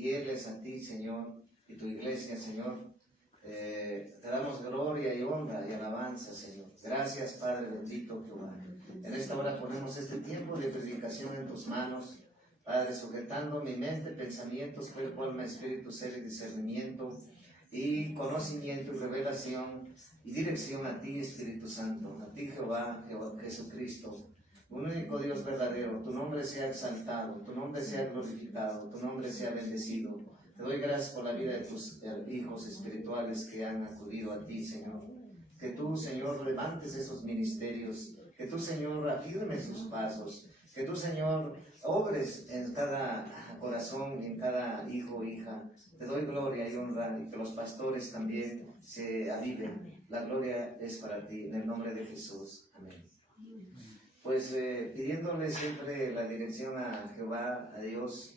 fieles a ti, Señor, y tu iglesia, Señor. Te damos gloria y honra y alabanza, Señor. Gracias, Padre bendito Jehová. En esta hora ponemos este tiempo de predicación en tus manos, Padre, sujetando mi mente, pensamientos, cuerpo, alma, espíritu, ser y discernimiento, y conocimiento y revelación y dirección a ti, Espíritu Santo, a ti, Jehová, Jesucristo, un único Dios verdadero. Tu nombre sea exaltado, tu nombre sea glorificado, tu nombre sea bendecido. Te doy gracias por la vida de tus hijos espirituales que han acudido a ti, Señor. Que tú, Señor, levantes esos ministerios, que tú, Señor, afirmes sus pasos, que tú, Señor, obres en cada corazón y en cada hijo o hija. Te doy gloria y honra, y que los pastores también se aviven. La gloria es para ti, en el nombre de Jesús. Amén. Pues pidiéndole siempre la dirección a Jehová, a Dios,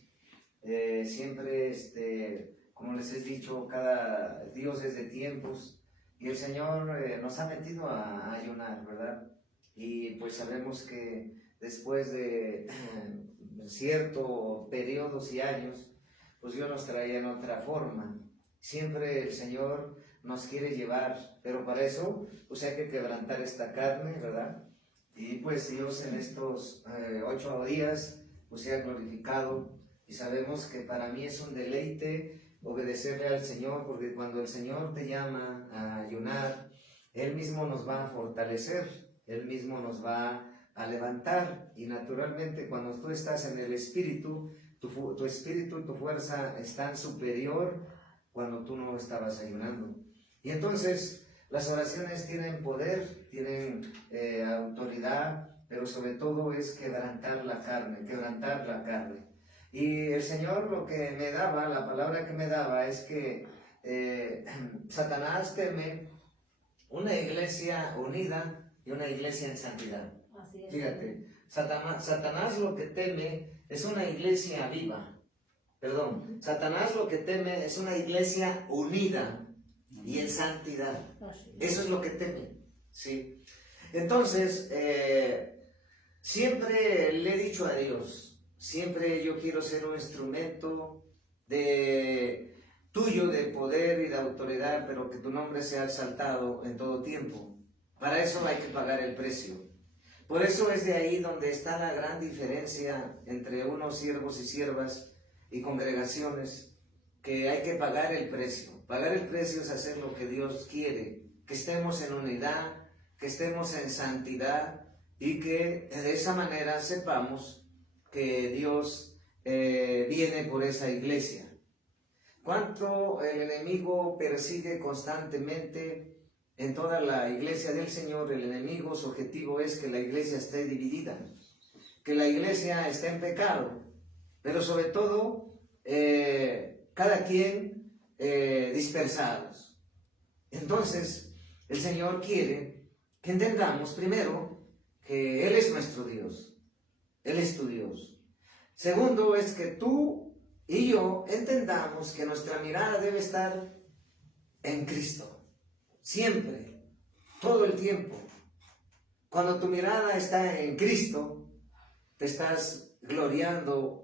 siempre, como les he dicho, cada Dios es de tiempos, y el Señor nos ha metido a ayunar, ¿verdad? Y pues sabemos que después de ciertos periodos y años, pues Dios nos traía en otra forma. Siempre el Señor nos quiere llevar, pero para eso pues hay que quebrantar esta carne, ¿verdad? Y pues Dios en estos 8 días pues se ha glorificado, y sabemos que para mí es un deleite obedecerle al Señor, porque cuando el Señor te llama a ayunar, Él mismo nos va a fortalecer, Él mismo nos va a levantar, y naturalmente cuando tú estás en el Espíritu, tu espíritu y tu fuerza están superior cuando tú no estabas ayunando. Y entonces las oraciones tienen poder, tienen autoridad, pero sobre todo es quebrantar la carne, quebrantar la carne. Y el Señor lo que me daba, la palabra que me daba es que Satanás teme una iglesia unida y una iglesia en santidad. Así es. Fíjate, Satanás lo que teme es una iglesia viva. Perdón, Satanás lo que teme es una iglesia unida y en santidad. Eso es lo que teme, ¿sí? Entonces, siempre le he dicho a Dios, siempre yo quiero ser un instrumento tuyo de poder y de autoridad, pero que tu nombre sea exaltado en todo tiempo. Para eso hay que pagar el precio. Por eso es de ahí donde está la gran diferencia entre unos siervos y siervas y congregaciones, que hay que pagar el precio. Pagar el precio es hacer lo que Dios quiere, que estemos en unidad, que estemos en santidad, y que de esa manera sepamos que Dios viene por esa iglesia. ¿Cuánto el enemigo persigue constantemente en toda la iglesia del Señor? El enemigo, su objetivo es que la iglesia esté dividida, que la iglesia esté en pecado, pero sobre todo cada quien dispersados. Entonces el Señor quiere que entendamos primero que Él es nuestro Dios, Él es tu Dios. Segundo es que tú y yo entendamos que nuestra mirada debe estar en Cristo, siempre, todo el tiempo. Cuando tu mirada está en Cristo, te estás gloriando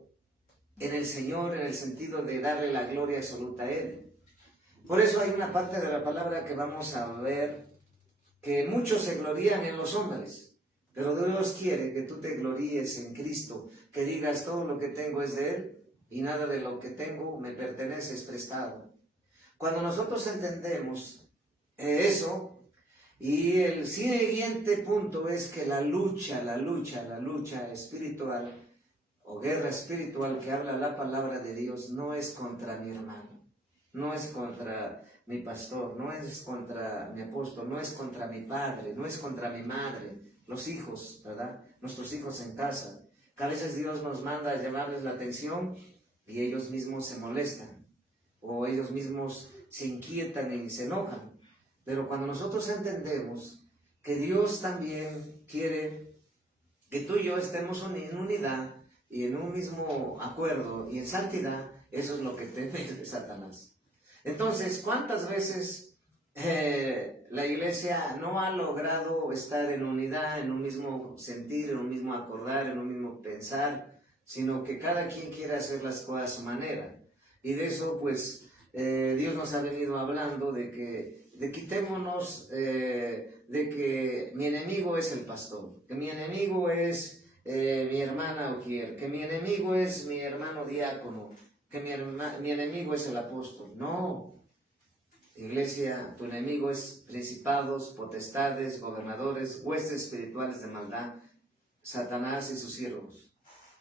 en el Señor, en el sentido de darle la gloria absoluta a Él. Por eso hay una parte de la palabra que vamos a ver, que muchos se glorían en los hombres, pero Dios quiere que tú te gloríes en Cristo, que digas todo lo que tengo es de Él y nada de lo que tengo me pertenece, es prestado. Cuando nosotros entendemos eso, y el siguiente punto es que la lucha espiritual o guerra espiritual que habla la palabra de Dios no es contra mi hermano, no es contra mi pastor, no es contra mi apóstol, no es contra mi padre, no es contra mi madre, los hijos, ¿verdad? Nuestros hijos en casa, que a veces Dios nos manda a llamarles la atención y ellos mismos se molestan, o ellos mismos se inquietan y se enojan. Pero cuando nosotros entendemos que Dios también quiere que tú y yo estemos en unidad y en un mismo acuerdo y en santidad, eso es lo que teme de Satanás. Entonces, ¿cuántas veces la iglesia no ha logrado estar en unidad, en un mismo sentir, en un mismo acordar, en un mismo pensar, sino que cada quien quiere hacer las cosas a su manera? Y de eso, pues, Dios nos ha venido hablando de quitémonos de que mi enemigo es el pastor, que mi enemigo es mi hermana Ujiel, que mi enemigo es mi hermano diácono, que mi enemigo es el apóstol. No, iglesia, tu enemigo es principados, potestades, gobernadores, huestes espirituales de maldad, Satanás y sus siervos.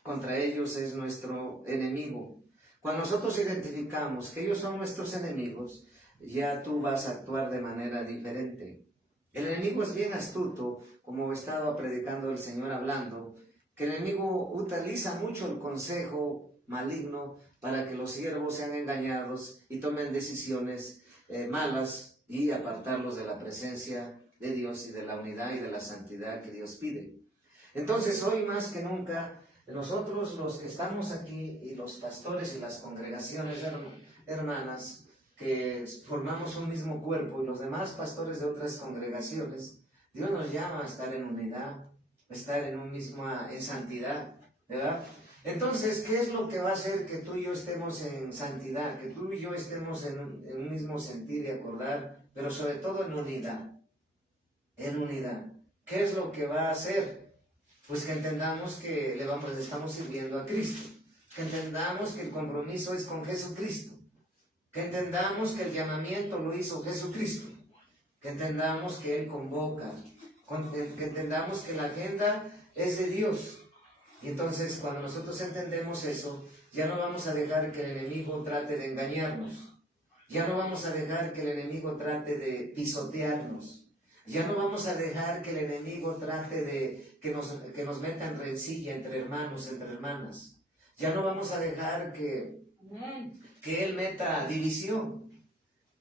Contra ellos es nuestro enemigo. Cuando nosotros identificamos que ellos son nuestros enemigos, ya tú vas a actuar de manera diferente. El enemigo es bien astuto, como estaba predicando el Señor hablando, que el enemigo utiliza mucho el consejo maligno para que los siervos sean engañados y tomen decisiones malas y apartarlos de la presencia de Dios y de la unidad y de la santidad que Dios pide. Entonces, hoy más que nunca, nosotros los que estamos aquí y los pastores y las congregaciones hermanas que formamos un mismo cuerpo y los demás pastores de otras congregaciones, Dios nos llama a estar en unidad, a estar en santidad, ¿verdad? Entonces, ¿qué es lo que va a hacer que tú y yo estemos en santidad, que tú y yo estemos en un mismo sentir y acordar, pero sobre todo en unidad? En unidad. ¿Qué es lo que va a hacer? Pues que entendamos que le estamos sirviendo a Cristo, que entendamos que el compromiso es con Jesucristo, que entendamos que el llamamiento lo hizo Jesucristo, que entendamos que Él convoca, que entendamos que la agenda es de Dios. Y entonces, cuando nosotros entendemos eso, ya no vamos a dejar que el enemigo trate de engañarnos, ya no vamos a dejar que el enemigo trate de pisotearnos, ya no vamos a dejar que el enemigo trate de que nos meta en rencilla entre hermanos, entre hermanas. Ya no vamos a dejar que él meta división.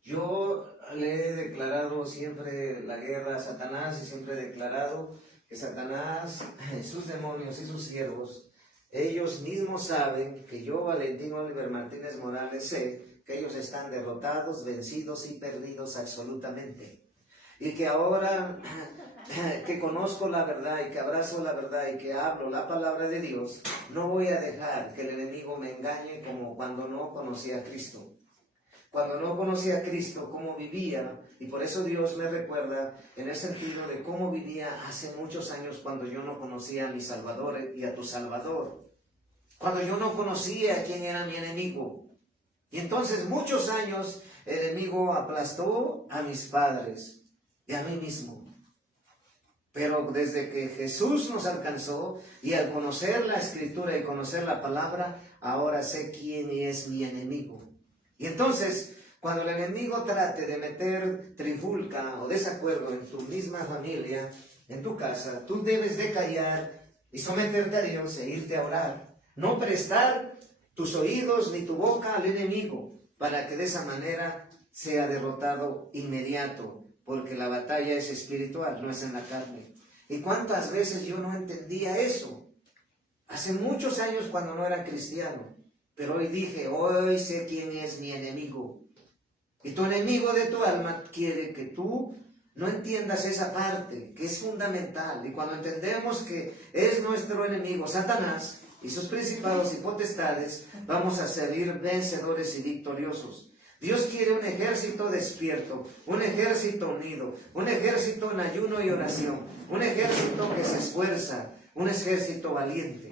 Yo le he declarado siempre la guerra a Satanás y siempre he declarado que Satanás, sus demonios y sus siervos, ellos mismos saben que yo, Valentín Oliver Martínez Morales, sé que ellos están derrotados, vencidos y perdidos absolutamente. Y que ahora que conozco la verdad y que abrazo la verdad y que hablo la palabra de Dios, no voy a dejar que el enemigo me engañe como cuando no conocía a Cristo. Cuando no conocía a Cristo, cómo vivía, y por eso Dios me recuerda en el sentido de cómo vivía hace muchos años cuando yo no conocía a mi Salvador y a tu Salvador. Cuando yo no conocía quién era mi enemigo. Y entonces muchos años el enemigo aplastó a mis padres y a mí mismo. Pero desde que Jesús nos alcanzó y al conocer la Escritura y conocer la palabra, ahora sé quién es mi enemigo. Y entonces, cuando el enemigo trate de meter trifulca o desacuerdo en tu misma familia, en tu casa, tú debes de callar y someterte a Dios e irte a orar. No prestar tus oídos ni tu boca al enemigo, para que de esa manera sea derrotado inmediato, porque la batalla es espiritual, no es en la carne. ¿Y cuántas veces yo no entendía eso? Hace muchos años cuando no era cristiano. Pero hoy dije, hoy sé quién es mi enemigo. Y tu enemigo de tu alma quiere que tú no entiendas esa parte, que es fundamental. Y cuando entendemos que es nuestro enemigo, Satanás, y sus principados y potestades, vamos a salir vencedores y victoriosos. Dios quiere un ejército despierto, un ejército unido, un ejército en ayuno y oración, un ejército que se esfuerza, un ejército valiente.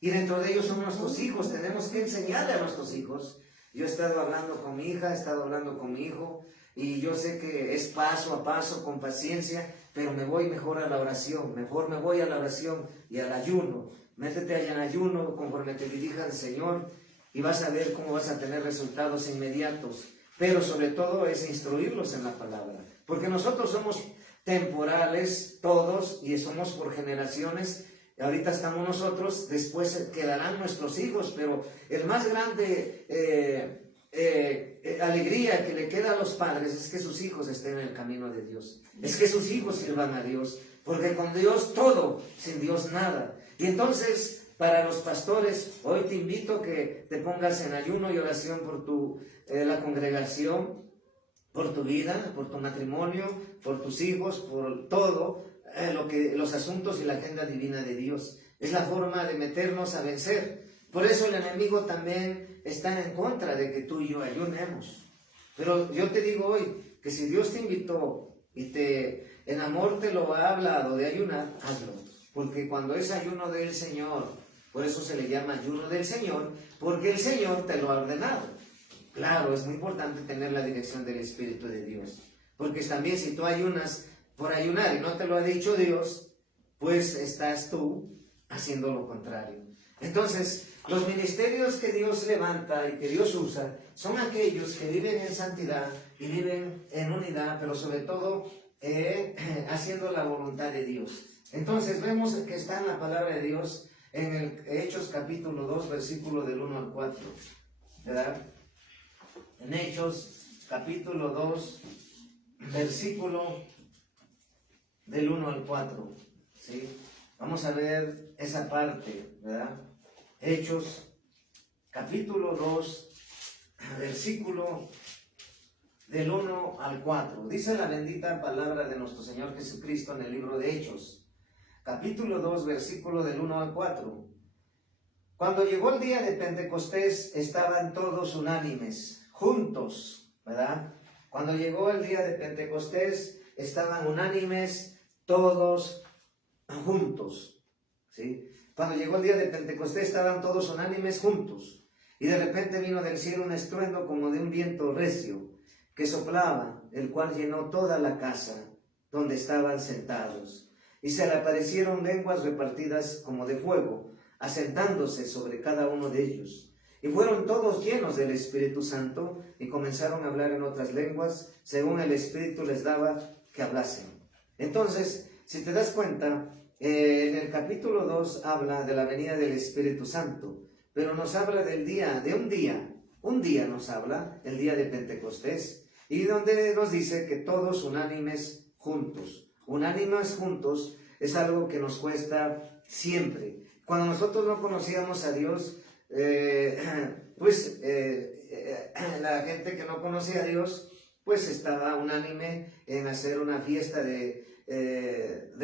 Y dentro de ellos son nuestros hijos, tenemos que enseñarle a nuestros hijos. Yo he estado hablando con mi hija, he estado hablando con mi hijo, y yo sé que es paso a paso, con paciencia, pero me voy mejor a la oración, mejor me voy a la oración y al ayuno. Métete allá en ayuno conforme te dirija el Señor y vas a ver cómo vas a tener resultados inmediatos. Pero sobre todo es instruirlos en la palabra, porque nosotros somos temporales todos y somos por generaciones. Ahorita estamos nosotros, después quedarán nuestros hijos, pero el más grande alegría que le queda a los padres es que sus hijos estén en el camino de Dios, es que sus hijos sirvan a Dios, porque con Dios todo, sin Dios nada. Y entonces, para los pastores, hoy te invito a que te pongas en ayuno y oración por la congregación, por tu vida, por tu matrimonio, por tus hijos, por todo. Los asuntos y la agenda divina de Dios. Es la forma de meternos a vencer. Por eso el enemigo también están en contra de que tú y yo ayunemos. Pero yo te digo hoy que si Dios te invitó y en amor te lo ha hablado de ayunar, hazlo. Porque cuando es ayuno del Señor, por eso se le llama ayuno del Señor, porque el Señor te lo ha ordenado. Claro, es muy importante tener la dirección del Espíritu de Dios. Porque también si tú ayunas por ayunar y no te lo ha dicho Dios, pues estás tú haciendo lo contrario. Entonces, los ministerios que Dios levanta y que Dios usa son aquellos que viven en santidad y viven en unidad, pero sobre todo haciendo la voluntad de Dios. Entonces, vemos que está en la palabra de Dios en el Hechos capítulo 2, versículo del 1 al 4, ¿verdad? En Hechos capítulo 2, versículo del 1 al 4, ¿sí? Vamos a ver esa parte, ¿verdad? Hechos, capítulo 2, versículo del 1 al 4. Dice la bendita palabra de nuestro Señor Jesucristo en el libro de Hechos, capítulo 2, versículo del 1 al 4. Cuando llegó el día de Pentecostés, estaban todos unánimes, juntos, ¿verdad? Cuando llegó el día de Pentecostés, estaban unánimes, todos juntos, ¿sí? Cuando llegó el día de Pentecostés, estaban todos unánimes juntos. Y de repente vino del cielo un estruendo como de un viento recio, que soplaba, el cual llenó toda la casa donde estaban sentados. Y se le aparecieron lenguas repartidas como de fuego, asentándose sobre cada uno de ellos. Y fueron todos llenos del Espíritu Santo y comenzaron a hablar en otras lenguas, según el Espíritu les daba que hablasen. Entonces, si te das cuenta, en el capítulo 2 habla de la venida del Espíritu Santo, pero nos habla de un día nos habla, el día de Pentecostés, y donde nos dice que todos unánimes juntos. Unánimes juntos es algo que nos cuesta siempre. Cuando nosotros no conocíamos a Dios, la gente que no conocía a Dios, pues estaba unánime en hacer una fiesta de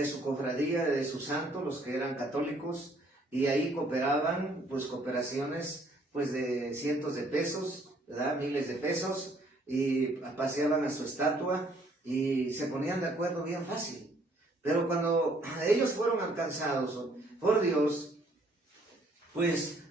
su cofradía, de su santo, los que eran católicos, y ahí cooperaban, pues cooperaciones pues de cientos de pesos, ¿verdad? Miles de pesos, y paseaban a su estatua y se ponían de acuerdo bien fácil. Pero cuando ellos fueron alcanzados por Dios, pues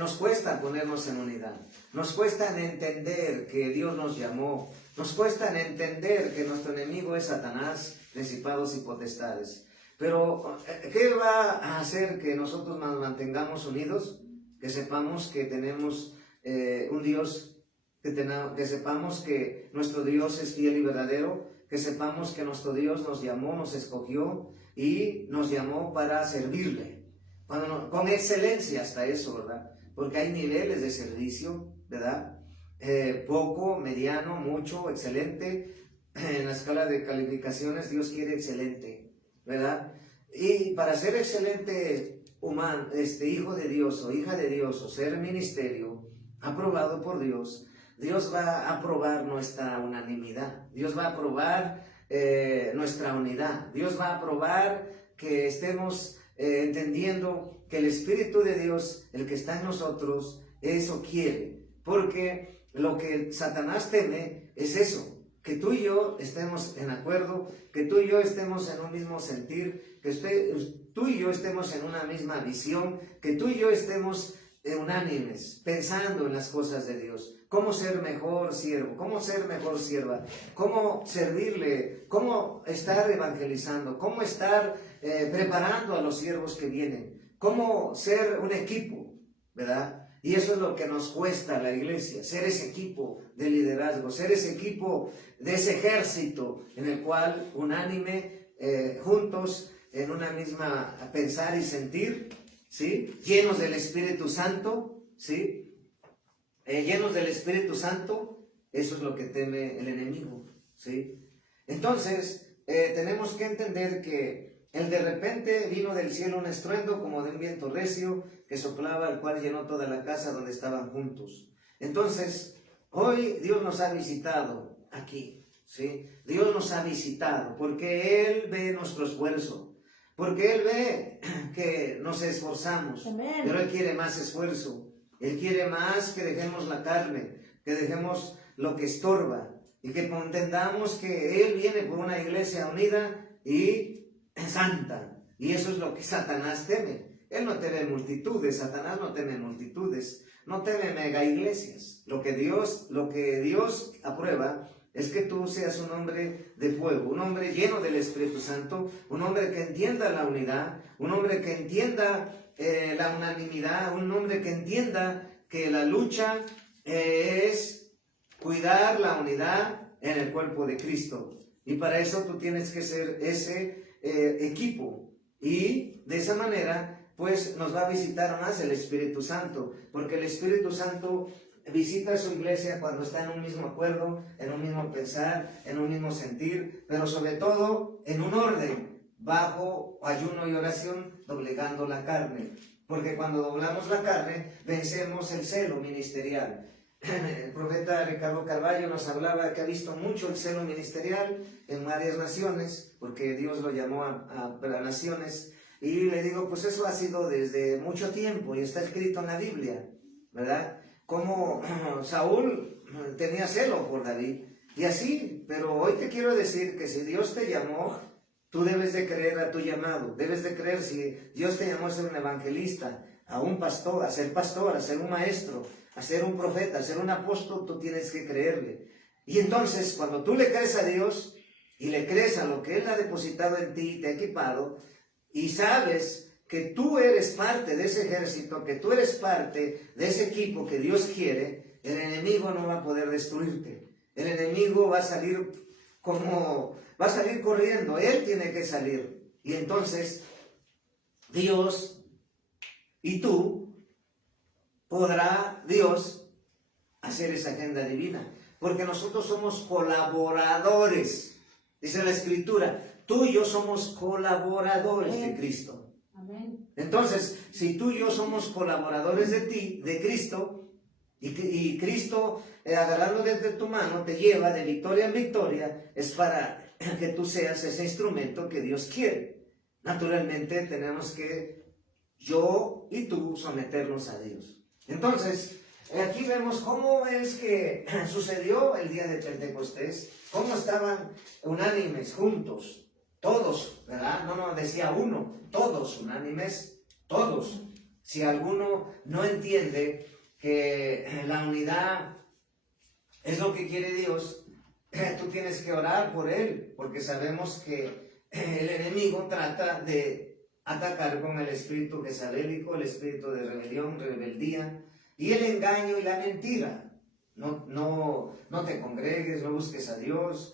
nos cuesta ponernos en unidad, nos cuesta entender que Dios nos llamó, nos cuesta entender que nuestro enemigo es Satanás, principados y potestades. Pero ¿qué va a hacer que nosotros nos mantengamos unidos? Que sepamos que tenemos un Dios, que sepamos que nuestro Dios es fiel y verdadero, que sepamos que nuestro Dios nos llamó, nos escogió y nos llamó para servirle. Con excelencia hasta eso, ¿verdad? Porque hay niveles de servicio, ¿verdad? Poco, mediano, mucho, excelente. En la escala de calificaciones Dios quiere excelente, ¿verdad? Y para ser excelente humano, hijo de Dios o hija de Dios o ser ministerio aprobado por Dios, Dios va a aprobar nuestra unanimidad, Dios va a aprobar nuestra unidad, Dios va a aprobar que estemos entendiendo que el Espíritu de Dios, el que está en nosotros, eso quiere, porque lo que Satanás teme es eso, que tú y yo estemos en acuerdo, que tú y yo estemos en un mismo sentir, que tú y yo estemos en una misma visión, que tú y yo estemos unánimes, pensando en las cosas de Dios. Cómo ser mejor siervo, cómo ser mejor sierva, cómo servirle, cómo estar evangelizando, cómo estar preparando a los siervos que vienen, cómo ser un equipo, ¿verdad? Y eso es lo que nos cuesta a la iglesia, ser ese equipo de liderazgo, ser ese equipo de ese ejército en el cual unánime, juntos, en una misma pensar y sentir, ¿sí? Llenos del Espíritu Santo, ¿sí? Llenos del Espíritu Santo, eso es lo que teme el enemigo, ¿sí? Entonces, tenemos que entender que el de repente vino del cielo un estruendo como de un viento recio que soplaba, el cual llenó toda la casa donde estaban juntos. Entonces, hoy Dios nos ha visitado aquí, ¿sí? Dios nos ha visitado porque Él ve nuestro esfuerzo, porque Él ve que nos esforzamos, pero Él quiere más esfuerzo. Él quiere más que dejemos la carne, que dejemos lo que estorba y que entendamos que Él viene por una iglesia unida y santa. Y eso es lo que Satanás teme. Él no teme multitudes, Satanás no teme multitudes, no teme mega iglesias. Lo que Dios aprueba es que tú seas un hombre de fuego, un hombre lleno del Espíritu Santo, un hombre que entienda la unidad, un hombre que entienda la unanimidad, un hombre que entienda que la lucha es cuidar la unidad en el cuerpo de Cristo. Y para eso tú tienes que ser ese equipo. Y de esa manera, pues nos va a visitar más el Espíritu Santo, porque el Espíritu Santo visita a su iglesia cuando está en un mismo acuerdo, en un mismo pensar, en un mismo sentir, pero sobre todo en un orden, bajo ayuno y oración, doblegando la carne. Porque cuando doblamos la carne, vencemos el celo ministerial. El profeta Ricardo Carballo nos hablaba que ha visto mucho el celo ministerial en varias naciones, porque Dios lo llamó a naciones. Y le digo, pues eso ha sido desde mucho tiempo y está escrito en la Biblia, ¿verdad? Como Saúl tenía celo por David, y así, pero hoy te quiero decir que si Dios te llamó, tú debes de creer a tu llamado, debes de creer si Dios te llamó a ser un evangelista, a un pastor, a ser un maestro, a ser un profeta, a ser un apóstol, tú tienes que creerle. Y entonces, cuando tú le crees a Dios y le crees a lo que Él ha depositado en ti, te ha equipado, y sabes que tú eres parte de ese ejército, que tú eres parte de ese equipo que Dios quiere, el enemigo no va a poder destruirte. El enemigo va a salir corriendo, él tiene que salir. Y entonces, Dios y tú, podrá Dios hacer esa agenda divina. Porque nosotros somos colaboradores. Dice la Escritura, tú y yo somos colaboradores de Cristo. Entonces, si tú y yo somos colaboradores de Cristo, y Cristo, agarrando desde tu mano, te lleva de victoria en victoria, es para que tú seas ese instrumento que Dios quiere. Naturalmente, tenemos que, yo y tú, someternos a Dios. Entonces, aquí vemos cómo es que sucedió el día de Pentecostés, cómo estaban unánimes, juntos. Todos, ¿verdad? No decía uno, todos unánimes, todos. Si alguno no entiende que la unidad es lo que quiere Dios, tú tienes que orar por él, porque sabemos que el enemigo trata de atacar con el espíritu jezabélico, el espíritu de rebelión, rebeldía, y el engaño y la mentira. No te congregues, no busques a Dios,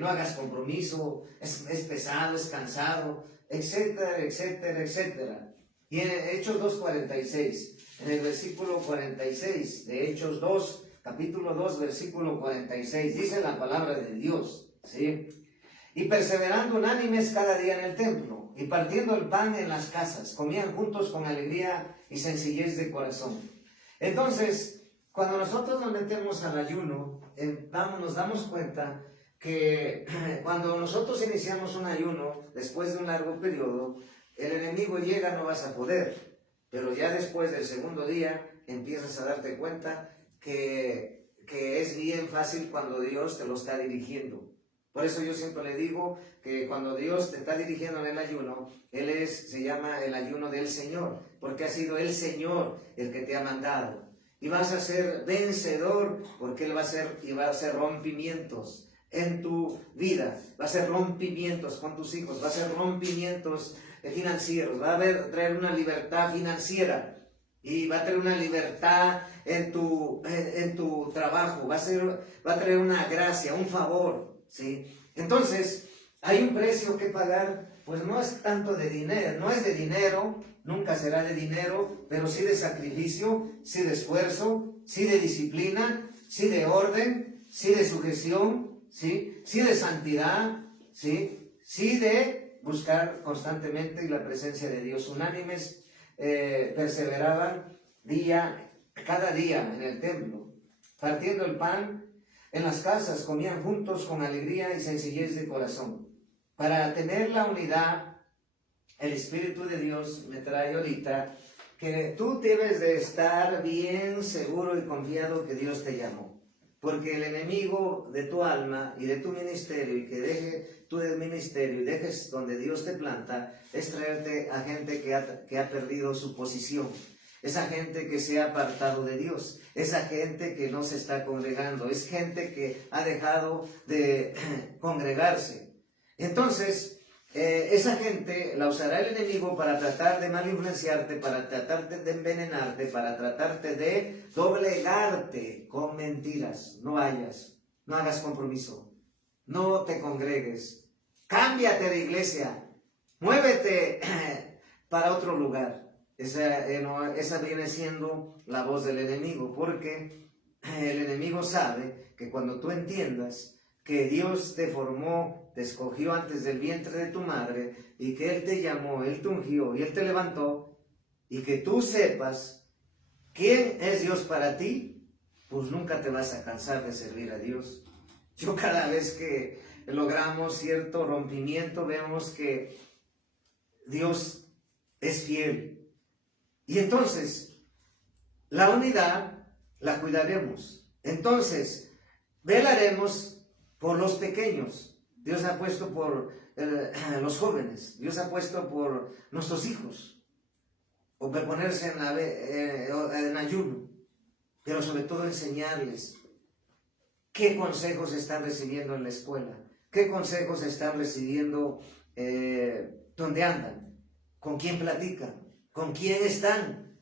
no hagas compromiso, es pesado, es cansado, etcétera, etcétera, etcétera. Y en Hechos 2:46, en el versículo 46 de Hechos 2, capítulo 2, versículo 46, dice la palabra de Dios, ¿sí? Y perseverando unánimes cada día en el templo, y partiendo el pan en las casas, comían juntos con alegría y sencillez de corazón. Entonces, cuando nosotros nos metemos al ayuno, nos damos cuenta que cuando nosotros iniciamos un ayuno, después de un largo periodo, el enemigo llega, no vas a poder, pero ya después del segundo día empiezas a darte cuenta que es bien fácil cuando Dios te lo está dirigiendo. Por eso yo siempre le digo que cuando Dios te está dirigiendo en el ayuno, se llama el ayuno del Señor, porque ha sido el Señor el que te ha mandado. Y vas a ser vencedor, porque Él va a hacer rompimientos en tu vida, va a ser rompimientos con tus hijos, va a ser rompimientos financieros, va a traer una libertad financiera y va a traer una libertad en tu trabajo, va a traer una gracia, un favor, ¿sí? Entonces, hay un precio que pagar, pues no es tanto de dinero, no es de dinero, nunca será de dinero, pero sí de sacrificio, sí de esfuerzo, sí de disciplina, sí de orden, sí de sujeción, ¿sí? Sí de santidad, ¿sí? Sí de buscar constantemente la presencia de Dios. Unánimes perseveraban cada día en el templo, partiendo el pan en las casas, comían juntos con alegría y sencillez de corazón. Para tener la unidad, el Espíritu de Dios me trae ahorita que tú debes de estar bien seguro y confiado que Dios te llamó. Porque el enemigo de tu alma y de tu ministerio, y que deje tu ministerio y dejes donde Dios te planta, es traerte a gente que ha perdido su posición. Esa gente que se ha apartado de Dios, esa gente que no se está congregando, es gente que ha dejado de congregarse. Entonces, esa gente la usará el enemigo para tratar de mal influenciarte, para tratarte de envenenarte, para tratarte de doblegarte con mentiras. No vayas, no hagas compromiso, no te congregues, cámbiate de iglesia, muévete para otro lugar. Esa viene siendo la voz del enemigo, porque el enemigo sabe que cuando tú entiendas que Dios te formó, te escogió antes del vientre de tu madre, y que Él te llamó, Él te ungió y Él te levantó, y que tú sepas quién es Dios para ti, pues nunca te vas a cansar de servir a Dios. Yo cada vez que logramos cierto rompimiento, vemos que Dios es fiel. Y entonces, la unidad la cuidaremos. Entonces, velaremos por los pequeños. Dios ha puesto por los jóvenes. Dios ha puesto por nuestros hijos. O ponerse en ayuno. Pero sobre todo enseñarles qué consejos están recibiendo en la escuela. Qué consejos están recibiendo donde andan. Con quién platican. ¿Con quién están?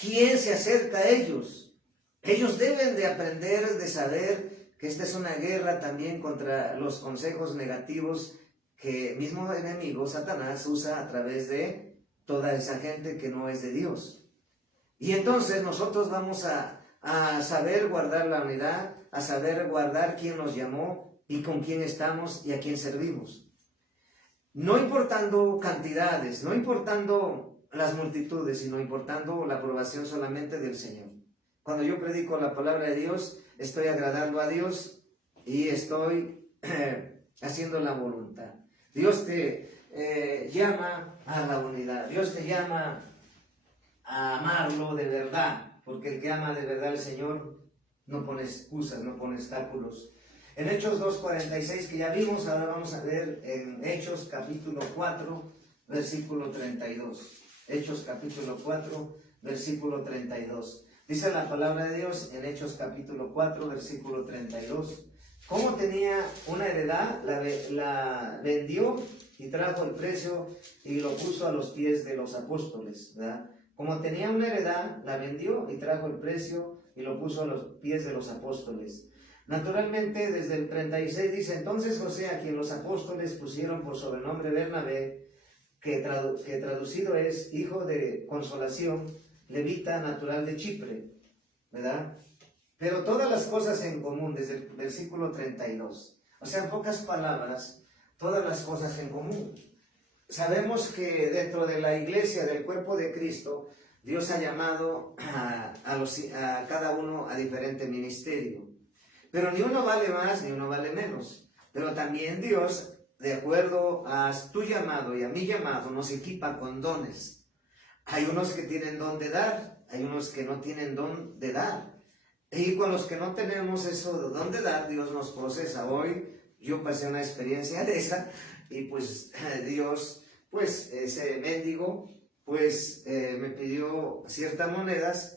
¿Quién se acerca a ellos? Ellos deben de aprender, de saber que esta es una guerra también contra los consejos negativos que el mismo enemigo, Satanás, usa a través de toda esa gente que no es de Dios. Y entonces nosotros vamos a saber guardar la unidad, a saber guardar quién nos llamó y con quién estamos y a quién servimos. No importando cantidades, no importando las multitudes, sino importando la aprobación solamente del Señor. Cuando yo predico la palabra de Dios, estoy agradando a Dios y estoy haciendo la voluntad. Dios te llama a la unidad, Dios te llama a amarlo de verdad, porque el que ama de verdad al Señor no pone excusas, no pone obstáculos. En Hechos 2:46 que ya vimos, ahora vamos a ver en Hechos capítulo 4, versículo 32. Hechos capítulo 4, versículo 32. Dice la palabra de Dios en Hechos capítulo 4, versículo 32. Como tenía una heredad, la vendió y trajo el precio y lo puso a los pies de los apóstoles, ¿verdad? Como tenía una heredad, la vendió y trajo el precio y lo puso a los pies de los apóstoles. Naturalmente, desde el 36 dice, entonces José, a quien los apóstoles pusieron por sobrenombre Bernabé, que traducido es hijo de consolación, levita natural de Chipre, ¿verdad? Pero todas las cosas en común, desde el versículo 32. O sea, en pocas palabras, todas las cosas en común. Sabemos que dentro de la iglesia, del cuerpo de Cristo, Dios ha llamado a cada uno a diferente ministerio. Pero ni uno vale más, ni uno vale menos. Pero también Dios, de acuerdo a tu llamado y a mi llamado, nos equipa con dones. Hay unos que tienen don de dar, hay unos que no tienen don de dar. Y con los que no tenemos eso de don de dar, Dios nos procesa. Hoy yo pasé una experiencia de esa y pues Dios, pues ese mendigo, pues me pidió ciertas monedas.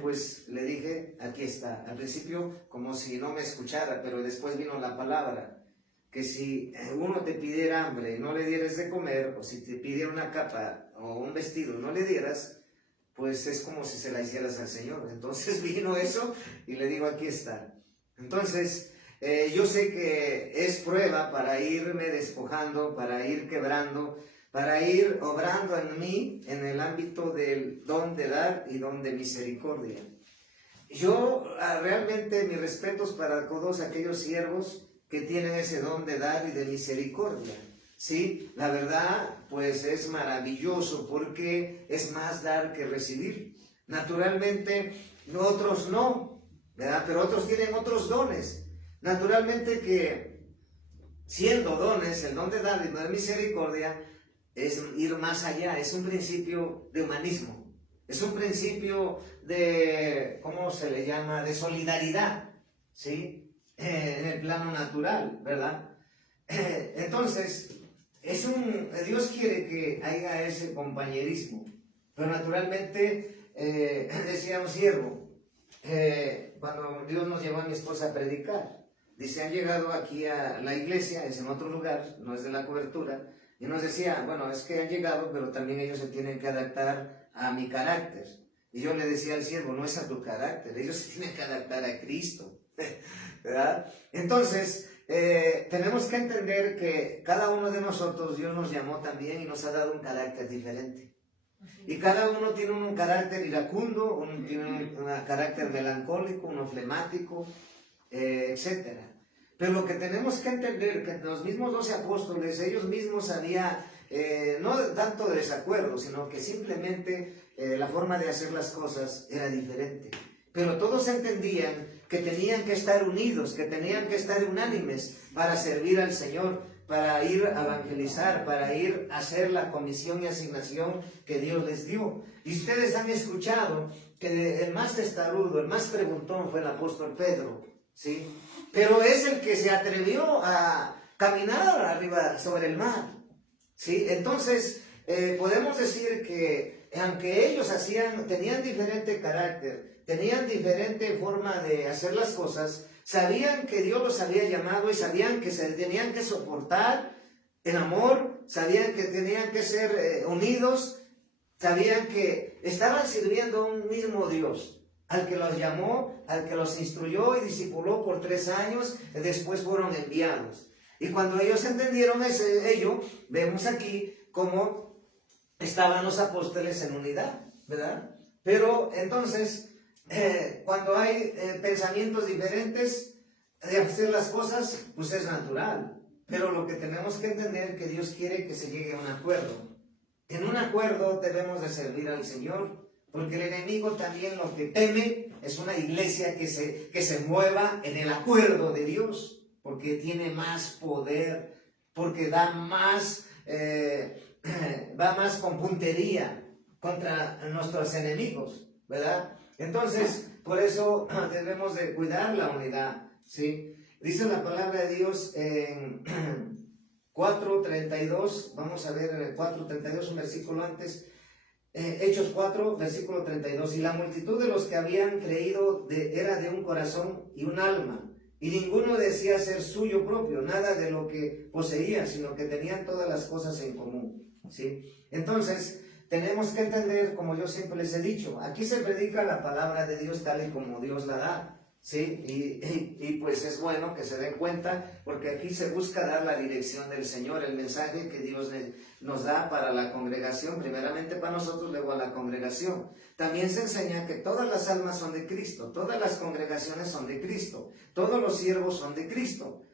Pues le dije, aquí está. Al principio como si no me escuchara, pero después vino la palabra, que si uno te pidiera hambre y no le dieras de comer, o si te pidiera una capa o un vestido y no le dieras, pues es como si se la hicieras al Señor. Entonces vino eso y le digo, aquí está. Entonces yo sé que es prueba para irme despojando, para ir quebrando, para ir obrando en mí en el ámbito del don de dar y don de misericordia. Yo realmente mis respetos para todos aquellos siervos que tienen ese don de dar y de misericordia. Sí, la verdad pues es maravilloso porque es más dar que recibir. Naturalmente otros no, ¿verdad? Pero otros tienen otros dones. Naturalmente que siendo dones, el don de dar y de misericordia, es ir más allá, es un principio de humanismo. Es un principio de, ¿cómo se le llama? De solidaridad, ¿sí? En el plano natural, ¿verdad? Entonces, Dios quiere que haya ese compañerismo, pero naturalmente, decía un siervo, cuando Dios nos llevó a mi esposa a predicar, dice, han llegado aquí a la iglesia, es en otro lugar, no es de la cobertura, y nos decía, bueno, es que han llegado, pero también ellos se tienen que adaptar a mi carácter. Y yo le decía al siervo, no es a tu carácter, ellos se tienen que adaptar a Cristo, ¿verdad? Entonces, tenemos que entender que cada uno de nosotros, Dios nos llamó también y nos ha dado un carácter diferente. Y cada uno tiene un carácter iracundo, uno tiene un carácter melancólico, uno flemático, etc. Pero lo que tenemos que entender que los mismos 12 apóstoles, ellos mismos había, no tanto de desacuerdo, sino que simplemente la forma de hacer las cosas era diferente. Pero todos entendían que tenían que estar unidos, que tenían que estar unánimes para servir al Señor, para ir a evangelizar, para ir a hacer la comisión y asignación que Dios les dio. Y ustedes han escuchado que el más testarudo, el más preguntón fue el apóstol Pedro, ¿sí? Pero es el que se atrevió a caminar arriba sobre el mar, ¿sí? Entonces, podemos decir que aunque ellos tenían diferente carácter, tenían diferente forma de hacer las cosas, sabían que Dios los había llamado y sabían que se tenían que soportar en amor, sabían que tenían que ser unidos, sabían que estaban sirviendo a un mismo Dios, al que los llamó, al que los instruyó y discipuló por 3 años, después fueron enviados. Y cuando ellos entendieron ello, vemos aquí cómo estaban los apóstoles en unidad, ¿verdad? Pero entonces, cuando hay pensamientos diferentes de hacer las cosas, pues es natural. Pero lo que tenemos que entender es que Dios quiere que se llegue a un acuerdo. En un acuerdo debemos de servir al Señor, porque el enemigo también lo que teme es una iglesia que se mueva en el acuerdo de Dios, porque tiene más poder, porque da más, va más con puntería contra nuestros enemigos, ¿verdad? Entonces, por eso debemos de cuidar la unidad, ¿sí? Dice la palabra de Dios en 4:32, vamos a ver en el 4:32, un versículo antes, Hechos 4, versículo 32, y la multitud de los que habían creído era de un corazón y un alma, y ninguno decía ser suyo propio, nada de lo que poseía, sino que tenían todas las cosas en común, ¿sí? Entonces, tenemos que entender, como yo siempre les he dicho, aquí se predica la palabra de Dios tal y como Dios la da, ¿sí? Y pues es bueno que se den cuenta, porque aquí se busca dar la dirección del Señor, el mensaje que Dios nos da para la congregación, primeramente para nosotros, luego a la congregación. También se enseña que todas las almas son de Cristo, todas las congregaciones son de Cristo, todos los siervos son de Cristo.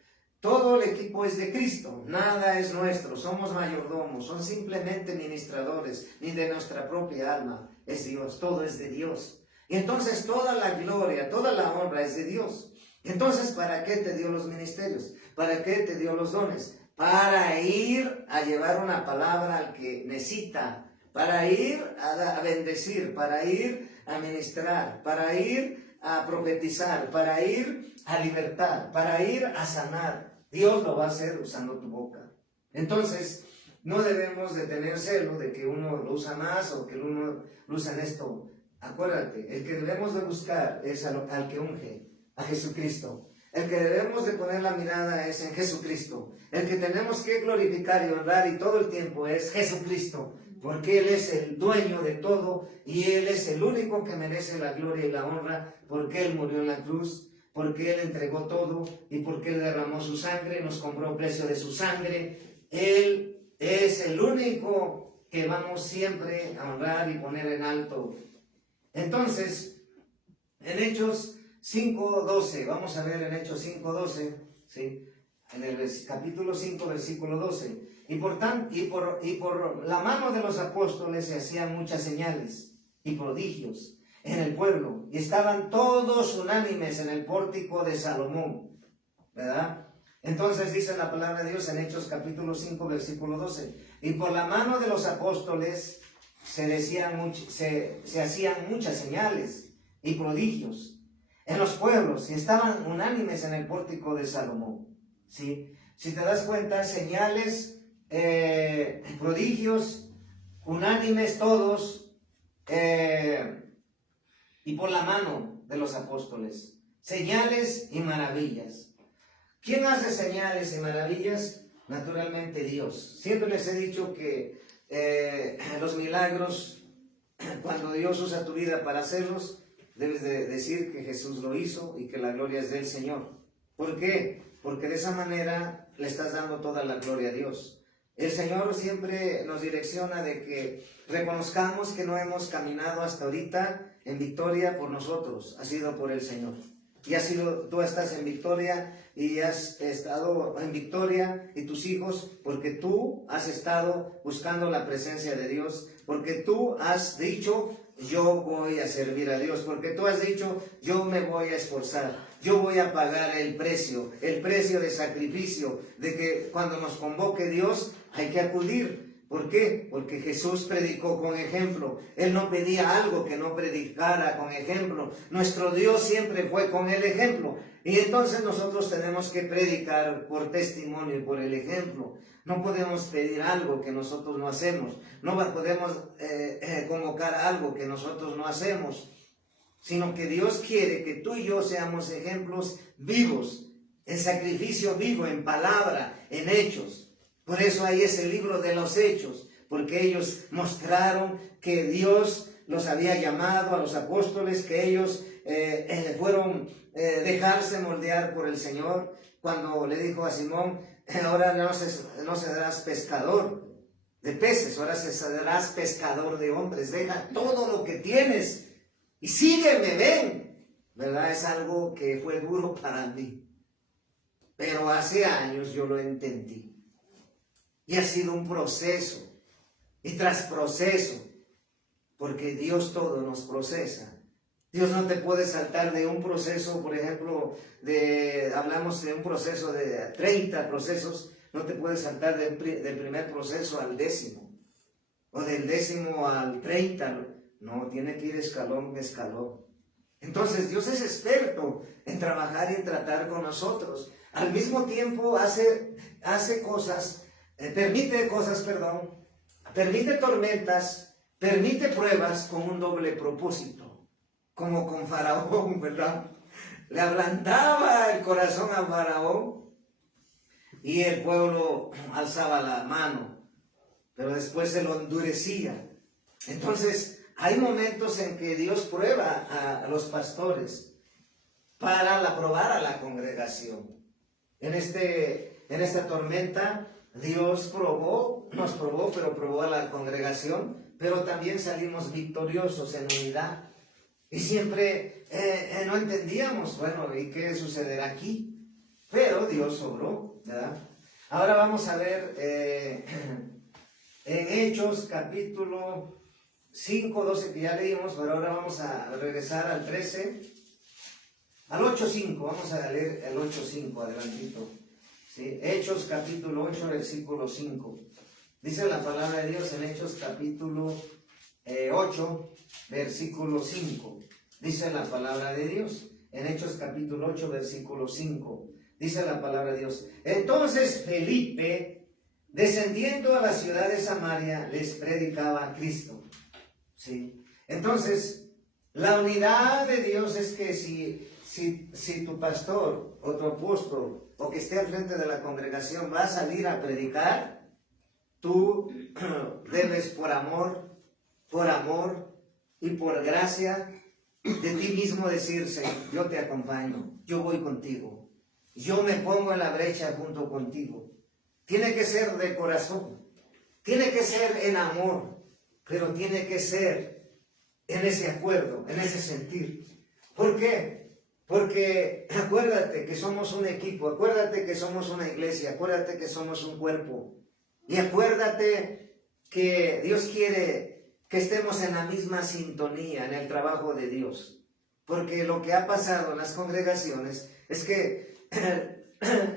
Todo el equipo es de Cristo, nada es nuestro, somos mayordomos, son simplemente ministradores, ni de nuestra propia alma, es Dios, todo es de Dios. Y entonces toda la gloria, toda la honra es de Dios. Entonces, ¿para qué te dio los ministerios? ¿Para qué te dio los dones? Para ir a llevar una palabra al que necesita, para ir a bendecir, para ir a ministrar, para ir a profetizar, para ir a libertar, para ir a sanar. Dios lo va a hacer usando tu boca. Entonces, no debemos de tener celo de que uno lo usa más o que uno lo usa en esto. Acuérdate, el que debemos de buscar es al que unge, a Jesucristo. El que debemos de poner la mirada es en Jesucristo. El que tenemos que glorificar y honrar y todo el tiempo es Jesucristo, porque Él es el dueño de todo y Él es el único que merece la gloria y la honra, porque Él murió en la cruz, porque Él entregó todo y porque Él derramó su sangre, nos compró a precio de su sangre. Él es el único que vamos siempre a honrar y poner en alto. Entonces, en Hechos 5:12, vamos a ver en Hechos 5:12, ¿sí? En el capítulo 5, versículo 12. Y por la mano de los apóstoles se hacían muchas señales y prodigios en el pueblo, y estaban todos unánimes en el pórtico de Salomón, ¿verdad? Entonces dice la palabra de Dios en Hechos capítulo 5, versículo 12. Y por la mano de los apóstoles se hacían muchas señales y prodigios en los pueblos y estaban unánimes en el pórtico de Salomón. ¿Sí? Si te das cuenta, señales, prodigios, unánimes todos, y por la mano de los apóstoles. Señales y maravillas. ¿Quién hace señales y maravillas? Naturalmente Dios. Siempre les he dicho que los milagros, cuando Dios usa tu vida para hacerlos, debes de decir que Jesús lo hizo y que la gloria es del Señor. ¿Por qué? Porque de esa manera le estás dando toda la gloria a Dios. El Señor siempre nos direcciona de que reconozcamos que no hemos caminado hasta ahorita en victoria por nosotros, ha sido por el Señor. Y tú estás en victoria y has estado en victoria y tus hijos porque tú has estado buscando la presencia de Dios, porque tú has dicho yo voy a servir a Dios, porque tú has dicho yo me voy a esforzar, yo voy a pagar el precio de sacrificio, de que cuando nos convoque Dios hay que acudir. ¿Por qué? Porque Jesús predicó con ejemplo. Él no pedía algo que no predicara con ejemplo. Nuestro Dios siempre fue con el ejemplo. Y entonces nosotros tenemos que predicar por testimonio y por el ejemplo. No podemos pedir algo que nosotros no hacemos. No podemos convocar algo que nosotros no hacemos. Sino que Dios quiere que tú y yo seamos ejemplos vivos, en sacrificio vivo, en palabra, en hechos. Por eso ahí es el libro de los Hechos, porque ellos mostraron que Dios los había llamado a los apóstoles, que ellos fueron dejarse moldear por el Señor, cuando le dijo a Simón, ahora no serás pescador de peces, ahora serás pescador de hombres, deja todo lo que tienes y sígueme, ven. ¿Verdad? Es algo que fue duro para mí, pero hace años yo lo entendí. Y ha sido un proceso, y tras proceso, porque Dios todo nos procesa. Dios no te puede saltar de un proceso, por ejemplo, hablamos de un proceso de 30 procesos, no te puede saltar del primer proceso al 10º, o del 10º al 30, no, tiene que ir escalón a escalón. Entonces Dios es experto en trabajar y en tratar con nosotros. Al mismo tiempo hace cosas, permite tormentas, permite pruebas con un doble propósito, como con Faraón, ¿verdad? Le ablandaba el corazón a Faraón y el pueblo alzaba la mano, pero después se lo endurecía. Entonces, hay momentos en que Dios prueba a los pastores para probar a la congregación. En esta tormenta, Dios nos probó, pero probó a la congregación, pero también salimos victoriosos en unidad. Y siempre no entendíamos, bueno, ¿y qué sucederá aquí? Pero Dios obró, ¿verdad? Ahora vamos a ver en Hechos capítulo 5, 12, que ya leímos, pero ahora vamos a regresar al 13, al 8:5, vamos a leer el 8:5, adelantito. ¿Sí? Hechos capítulo 8, versículo 5. Dice la palabra de Dios en Hechos capítulo 8, versículo 5. Dice la palabra de Dios en Hechos capítulo 8, versículo 5. Dice la palabra de Dios. Entonces Felipe, descendiendo a la ciudad de Samaria, les predicaba a Cristo. ¿Sí? Entonces, la unidad de Dios es que si tu pastor o tu apóstol o que esté al frente de la congregación va a salir a predicar, tú debes por amor y por gracia de ti mismo decirse, yo te acompaño, yo voy contigo, yo me pongo en la brecha junto contigo. Tiene que ser de corazón, tiene que ser en amor, pero tiene que ser en ese acuerdo, en ese sentir. ¿Por qué? Porque acuérdate que somos un equipo, acuérdate que somos una iglesia, acuérdate que somos un cuerpo. Y acuérdate que Dios quiere que estemos en la misma sintonía en el trabajo de Dios. Porque lo que ha pasado en las congregaciones es que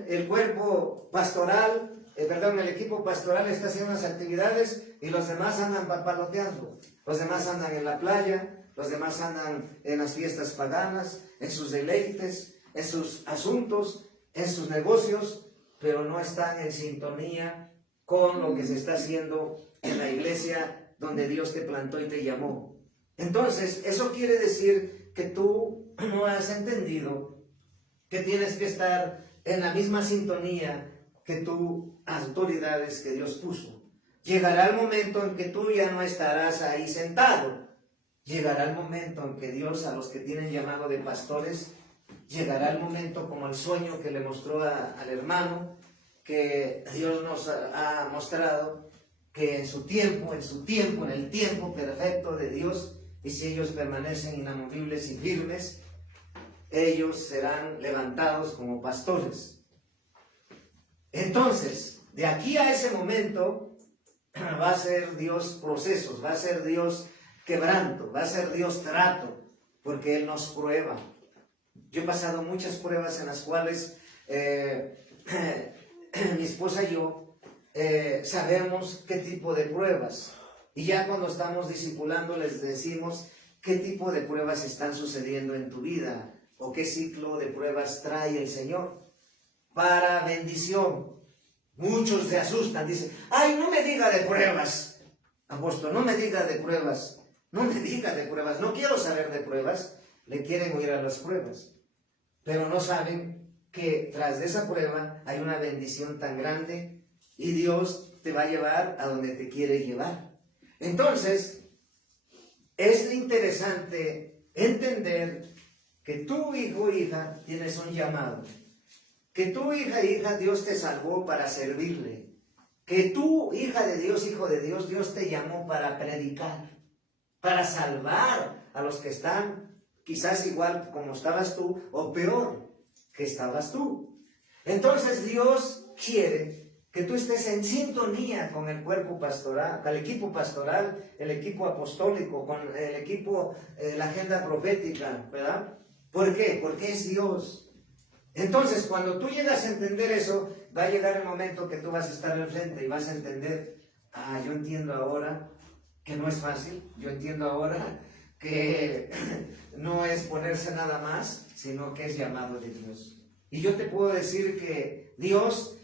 el cuerpo pastoral el equipo pastoral está haciendo unas actividades y los demás andan papaloteando. Los demás andan en la playa, los demás andan en las fiestas paganas, en sus deleites, en sus asuntos, en sus negocios, pero no están en sintonía con lo que se está haciendo en la iglesia donde Dios te plantó y te llamó. Entonces, eso quiere decir que tú no has entendido que tienes que estar en la misma sintonía que tus autoridades que Dios puso. Llegará el momento en que tú ya no estarás ahí sentado. Llegará el momento en que Dios, a los que tienen llamado de pastores, llegará el momento como el sueño que le mostró al hermano, que Dios nos ha mostrado, que en el tiempo perfecto de Dios, y si ellos permanecen inamovibles y firmes, ellos serán levantados como pastores. Entonces, de aquí a ese momento, va a ser Dios procesos, va a ser Dios quebranto, va a ser Dios trato, porque Él nos prueba. Yo he pasado muchas pruebas en las cuales mi esposa y yo sabemos qué tipo de pruebas. Y ya cuando estamos discipulando les decimos qué tipo de pruebas están sucediendo en tu vida o qué ciclo de pruebas trae el Señor para bendición. Muchos se asustan, dicen, ay, no me diga de pruebas, apóstol, no me diga de pruebas, no me diga de pruebas, no quiero saber de pruebas. Le quieren huir a las pruebas, pero no saben que tras de esa prueba hay una bendición tan grande y Dios te va a llevar a donde te quiere llevar. Entonces, es interesante entender que tú, hijo o hija, tienes un llamado. Que tú, hija e hija, Dios te salvó para servirle. Que tú, hija de Dios, hijo de Dios, Dios te llamó para predicar, para salvar a los que están quizás igual como estabas tú, o peor que estabas tú. Entonces Dios quiere que tú estés en sintonía con el cuerpo pastoral, con el equipo pastoral, el equipo apostólico, con el equipo, la agenda profética, ¿verdad? ¿Por qué? Porque es Dios. Entonces, cuando tú llegas a entender eso, va a llegar el momento que tú vas a estar enfrente y vas a entender, yo entiendo ahora que no es fácil, yo entiendo ahora que no es ponerse nada más, sino que es llamado de Dios. Y yo te puedo decir que Dios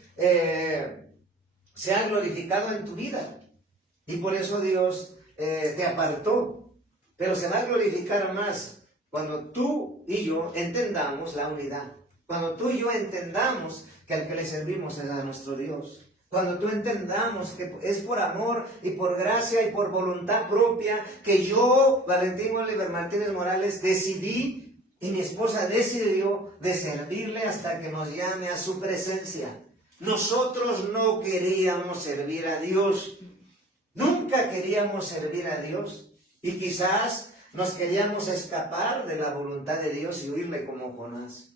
se ha glorificado en tu vida, y por eso Dios te apartó, pero se va a glorificar más cuando tú y yo entendamos la unidad, cuando tú y yo entendamos que al que le servimos es a nuestro Dios, cuando tú entendamos que es por amor y por gracia y por voluntad propia que yo, Valentín Oliver Martínez Morales, decidí y mi esposa decidió de servirle hasta que nos llame a su presencia. Nosotros no queríamos servir a Dios, nunca queríamos servir a Dios, y quizás nos queríamos escapar de la voluntad de Dios y huirle como Jonás.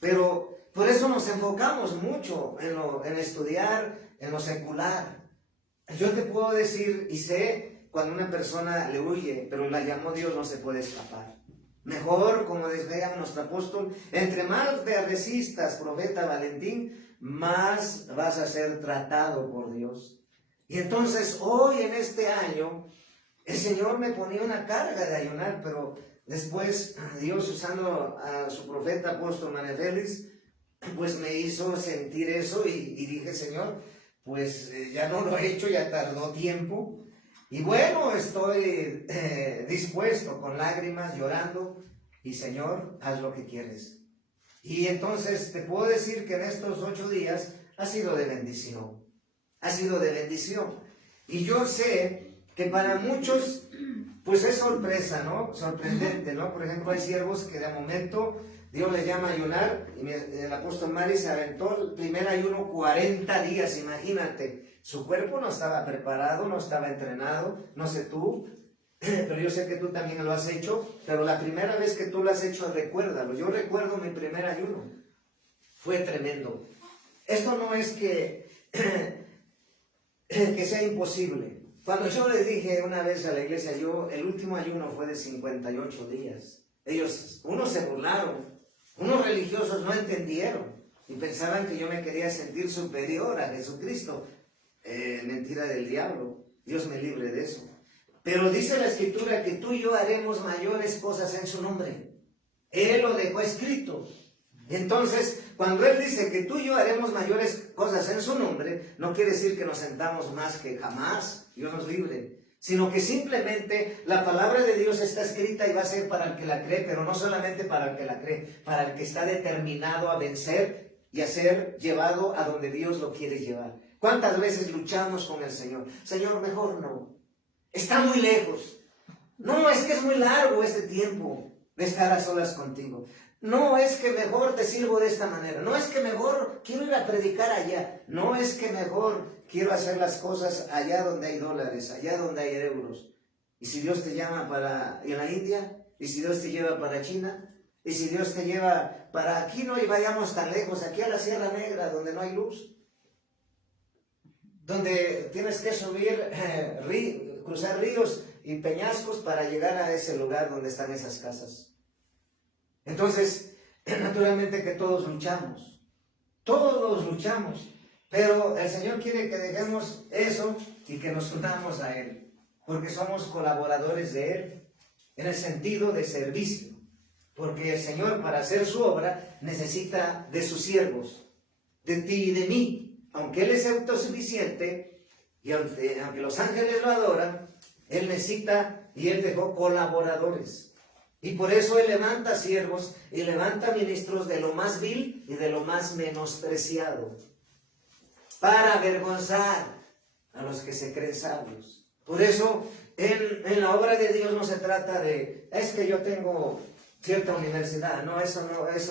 Pero por eso nos enfocamos mucho en estudiar, en lo secular. Yo te puedo decir y sé cuando una persona le huye, pero la llamó Dios, no se puede escapar. Mejor, como decía nuestro apóstol, entre más te resistas, profeta Valentín, más vas a ser tratado por Dios. Y entonces hoy en este año, el Señor me ponía una carga de ayunar, pero después Dios, usando a su profeta apóstol Manuel Félix, pues me hizo sentir eso y dije, Señor, pues ya no lo he hecho, ya tardó tiempo. Y bueno, estoy dispuesto, con lágrimas, llorando, y Señor, haz lo que quieres. Y entonces te puedo decir que en estos 8 días ha sido de bendición. Ha sido de bendición. Y yo sé que para muchos, pues es sorpresa, ¿no? Sorprendente, ¿no? Por ejemplo, hay siervos que de momento Dios les llama a ayunar, y el apóstol Mari se aventó el primer ayuno 40 días, imagínate. Su cuerpo no estaba preparado, no estaba entrenado, no sé tú, pero yo sé que tú también lo has hecho, pero la primera vez que tú lo has hecho, recuérdalo. Yo recuerdo mi primer ayuno, fue tremendo. Esto no es que sea imposible. Cuando yo les dije una vez a la iglesia, el último ayuno fue de 58 días. Unos se burlaron, unos religiosos no entendieron. y pensaban que yo me quería sentir superior a Jesucristo. Mentira del diablo. Dios me libre de eso. Pero dice la Escritura que tú y yo haremos mayores cosas en su nombre. Él lo dejó escrito. Entonces, cuando Él dice que tú y yo haremos mayores cosas en su nombre, no quiere decir que nos sentamos más que jamás, Dios nos libre, sino que simplemente la palabra de Dios está escrita y va a ser para el que la cree, pero no solamente para el que la cree, para el que está determinado a vencer y a ser llevado a donde Dios lo quiere llevar. ¿Cuántas veces luchamos con el Señor? Señor, mejor no. Está muy lejos. No, es que es muy largo este tiempo de estar a solas contigo. No, es que mejor te sirvo de esta manera. No, es que mejor quiero ir a predicar allá. No, es que mejor quiero hacer las cosas allá donde hay dólares, allá donde hay euros. ¿Y si Dios te llama para en la India? ¿Y si Dios te lleva para China? ¿Y si Dios te lleva para aquí? No y vayamos tan lejos, aquí a la Sierra Negra, donde no hay luz. Donde tienes que subir, cruzar ríos y peñascos para llegar a ese lugar donde están esas casas. Entonces, naturalmente que todos luchamos, pero el Señor quiere que dejemos eso y que nos unamos a Él, porque somos colaboradores de Él, en el sentido de servicio, porque el Señor para hacer su obra necesita de sus siervos, de ti y de mí, aunque Él es autosuficiente y aunque los ángeles lo adoran, Él necesita y Él dejó colaboradores. Y por eso Él levanta siervos y levanta ministros de lo más vil y de lo más menospreciado, para avergonzar a los que se creen sabios. Por eso en la obra de Dios no se trata de, es que yo tengo cierta universidad. No, eso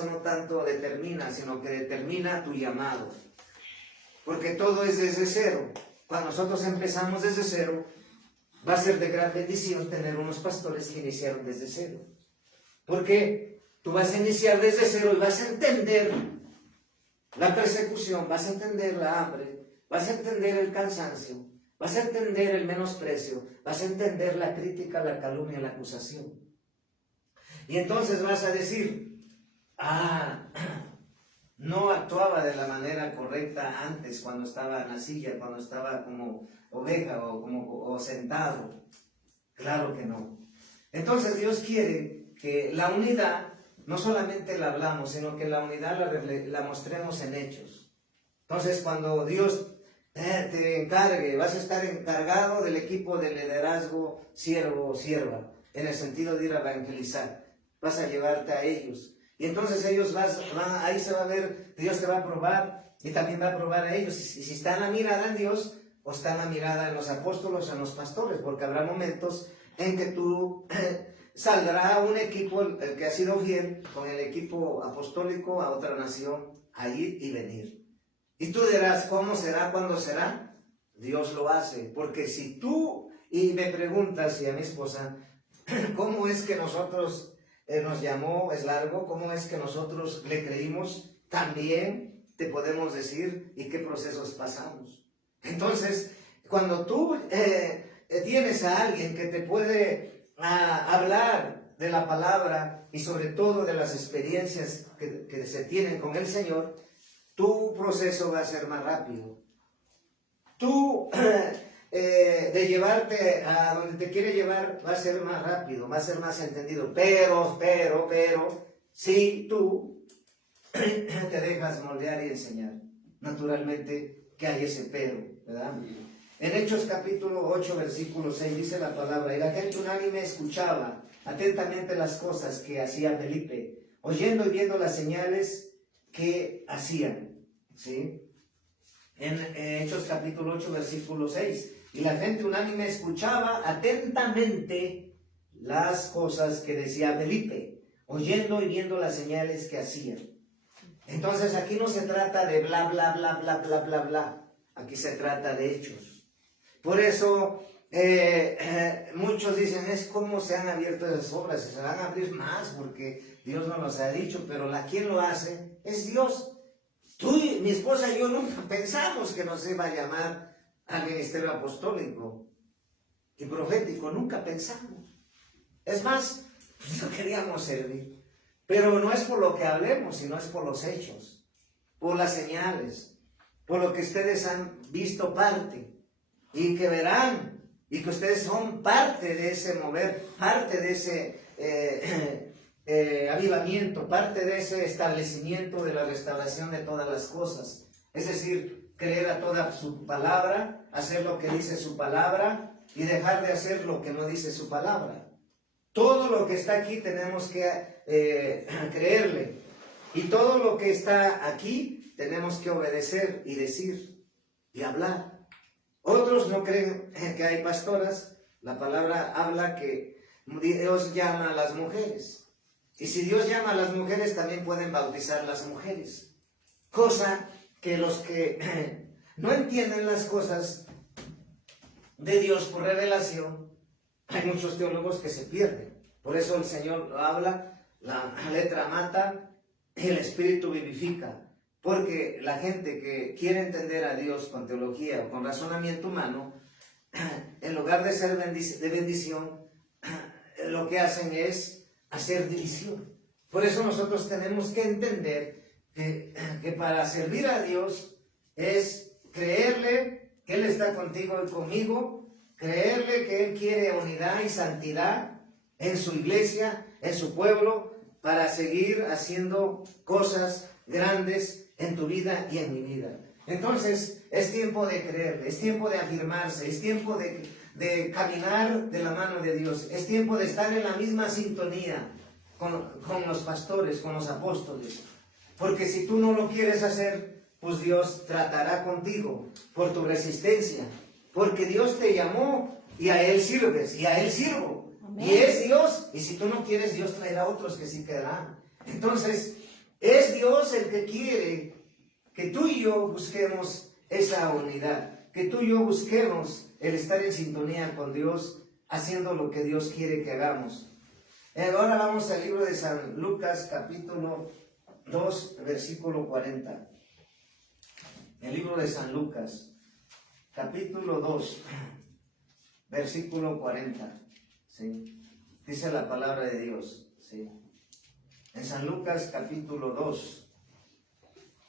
no tanto determina, sino que determina tu llamado. Porque todo es desde cero. Cuando nosotros empezamos desde cero, va a ser de gran bendición tener unos pastores que iniciaron desde cero. Porque tú vas a iniciar desde cero y vas a entender la persecución, vas a entender la hambre, vas a entender el cansancio, vas a entender el menosprecio, vas a entender la crítica, la calumnia, la acusación. Y entonces vas a decir, no actuaba de la manera correcta antes, cuando estaba en la silla, cuando estaba como oveja o sentado. Claro que no. Entonces Dios quiere que la unidad no solamente la hablamos, sino que la unidad la mostremos en hechos. Entonces cuando Dios te encargue, vas a estar encargado del equipo de liderazgo, siervo o sierva, en el sentido de ir a evangelizar. Vas a llevarte a ellos. Y entonces ellos ahí se va a ver, Dios te va a probar y también va a probar a ellos. Y si está la mirada en Dios o está la mirada en los apóstoles o en los pastores, porque habrá momentos en que tú saldrá un equipo, el que ha sido fiel, con el equipo apostólico a otra nación, a ir y venir. Y tú dirás, ¿cómo será? ¿Cuándo será? Dios lo hace. Porque si tú, y me preguntas, y a mi esposa, ¿cómo es que nosotros nos llamó? Es largo. ¿Cómo es que nosotros le creímos? También te podemos decir, ¿y qué procesos pasamos? Entonces, cuando tú tienes a alguien que te puede hablar de la palabra y sobre todo de las experiencias que se tienen con el Señor, tu proceso va a ser más rápido. Tú de llevarte a donde te quiere llevar va a ser más rápido, va a ser más entendido. Pero, si tú te dejas moldear y enseñar, naturalmente que hay ese pero, ¿verdad? En Hechos capítulo 8, versículo 6 dice la palabra, y la gente unánime escuchaba atentamente las cosas que hacía Felipe, oyendo y viendo las señales que hacían. ¿Sí? En Hechos capítulo 8, versículo 6, y la gente unánime escuchaba atentamente las cosas que decía Felipe, oyendo y viendo las señales que hacían. Entonces aquí no se trata de bla, bla, bla, bla, bla, bla, bla. Aquí se trata de hechos. Por eso muchos dicen, es como se han abierto esas obras, se van a abrir más porque Dios no nos ha dicho, pero ¿quién lo hace? Es Dios. Tú, mi esposa y yo nunca pensamos que nos iba a llamar al ministerio apostólico y profético, nunca pensamos. Es más, pues no queríamos servir. Pero no es por lo que hablemos, sino es por los hechos. por las señales, por lo que ustedes han visto parte y que verán, y que ustedes son parte de ese mover, parte de ese avivamiento, parte de ese establecimiento de la restauración de todas las cosas. Es decir, creer a toda su palabra, hacer lo que dice su palabra y dejar de hacer lo que no dice su palabra. Todo lo que está aquí tenemos que creerle, y todo lo que está aquí tenemos que obedecer y decir y hablar. Otros no creen que hay pastoras. La palabra habla que Dios llama a las mujeres. Y si Dios llama a las mujeres, también pueden bautizar las mujeres. Cosa que los que no entienden las cosas de Dios por revelación, hay muchos teólogos que se pierden. Por eso el Señor habla, la letra mata, el espíritu vivifica. Porque la gente que quiere entender a Dios con teología o con razonamiento humano, en lugar de ser de bendición, lo que hacen es hacer división. Por eso nosotros tenemos que entender que para servir a Dios es creerle que Él está contigo y conmigo, creerle que Él quiere unidad y santidad en su iglesia, en su pueblo, para seguir haciendo cosas grandes en tu vida y en mi vida. Entonces es tiempo de creer, es tiempo de afirmarse, es tiempo de caminar de la mano de Dios, es tiempo de estar en la misma sintonía con los pastores, con los apóstoles, porque si tú no lo quieres hacer, pues Dios tratará contigo por tu resistencia, porque Dios te llamó y a Él sirves y a Él sirvo. Amén. Y es Dios, y si tú no quieres, Dios traerá otros que sí quedarán. Entonces es Dios el que quiere que tú y yo busquemos esa unidad, que tú y yo busquemos el estar en sintonía con Dios, haciendo lo que Dios quiere que hagamos. Ahora vamos al libro de San Lucas, capítulo 2, versículo 40. El libro de San Lucas, capítulo 2, versículo 40. ¿Sí? Dice la palabra de Dios. ¿Sí? En San Lucas capítulo 2,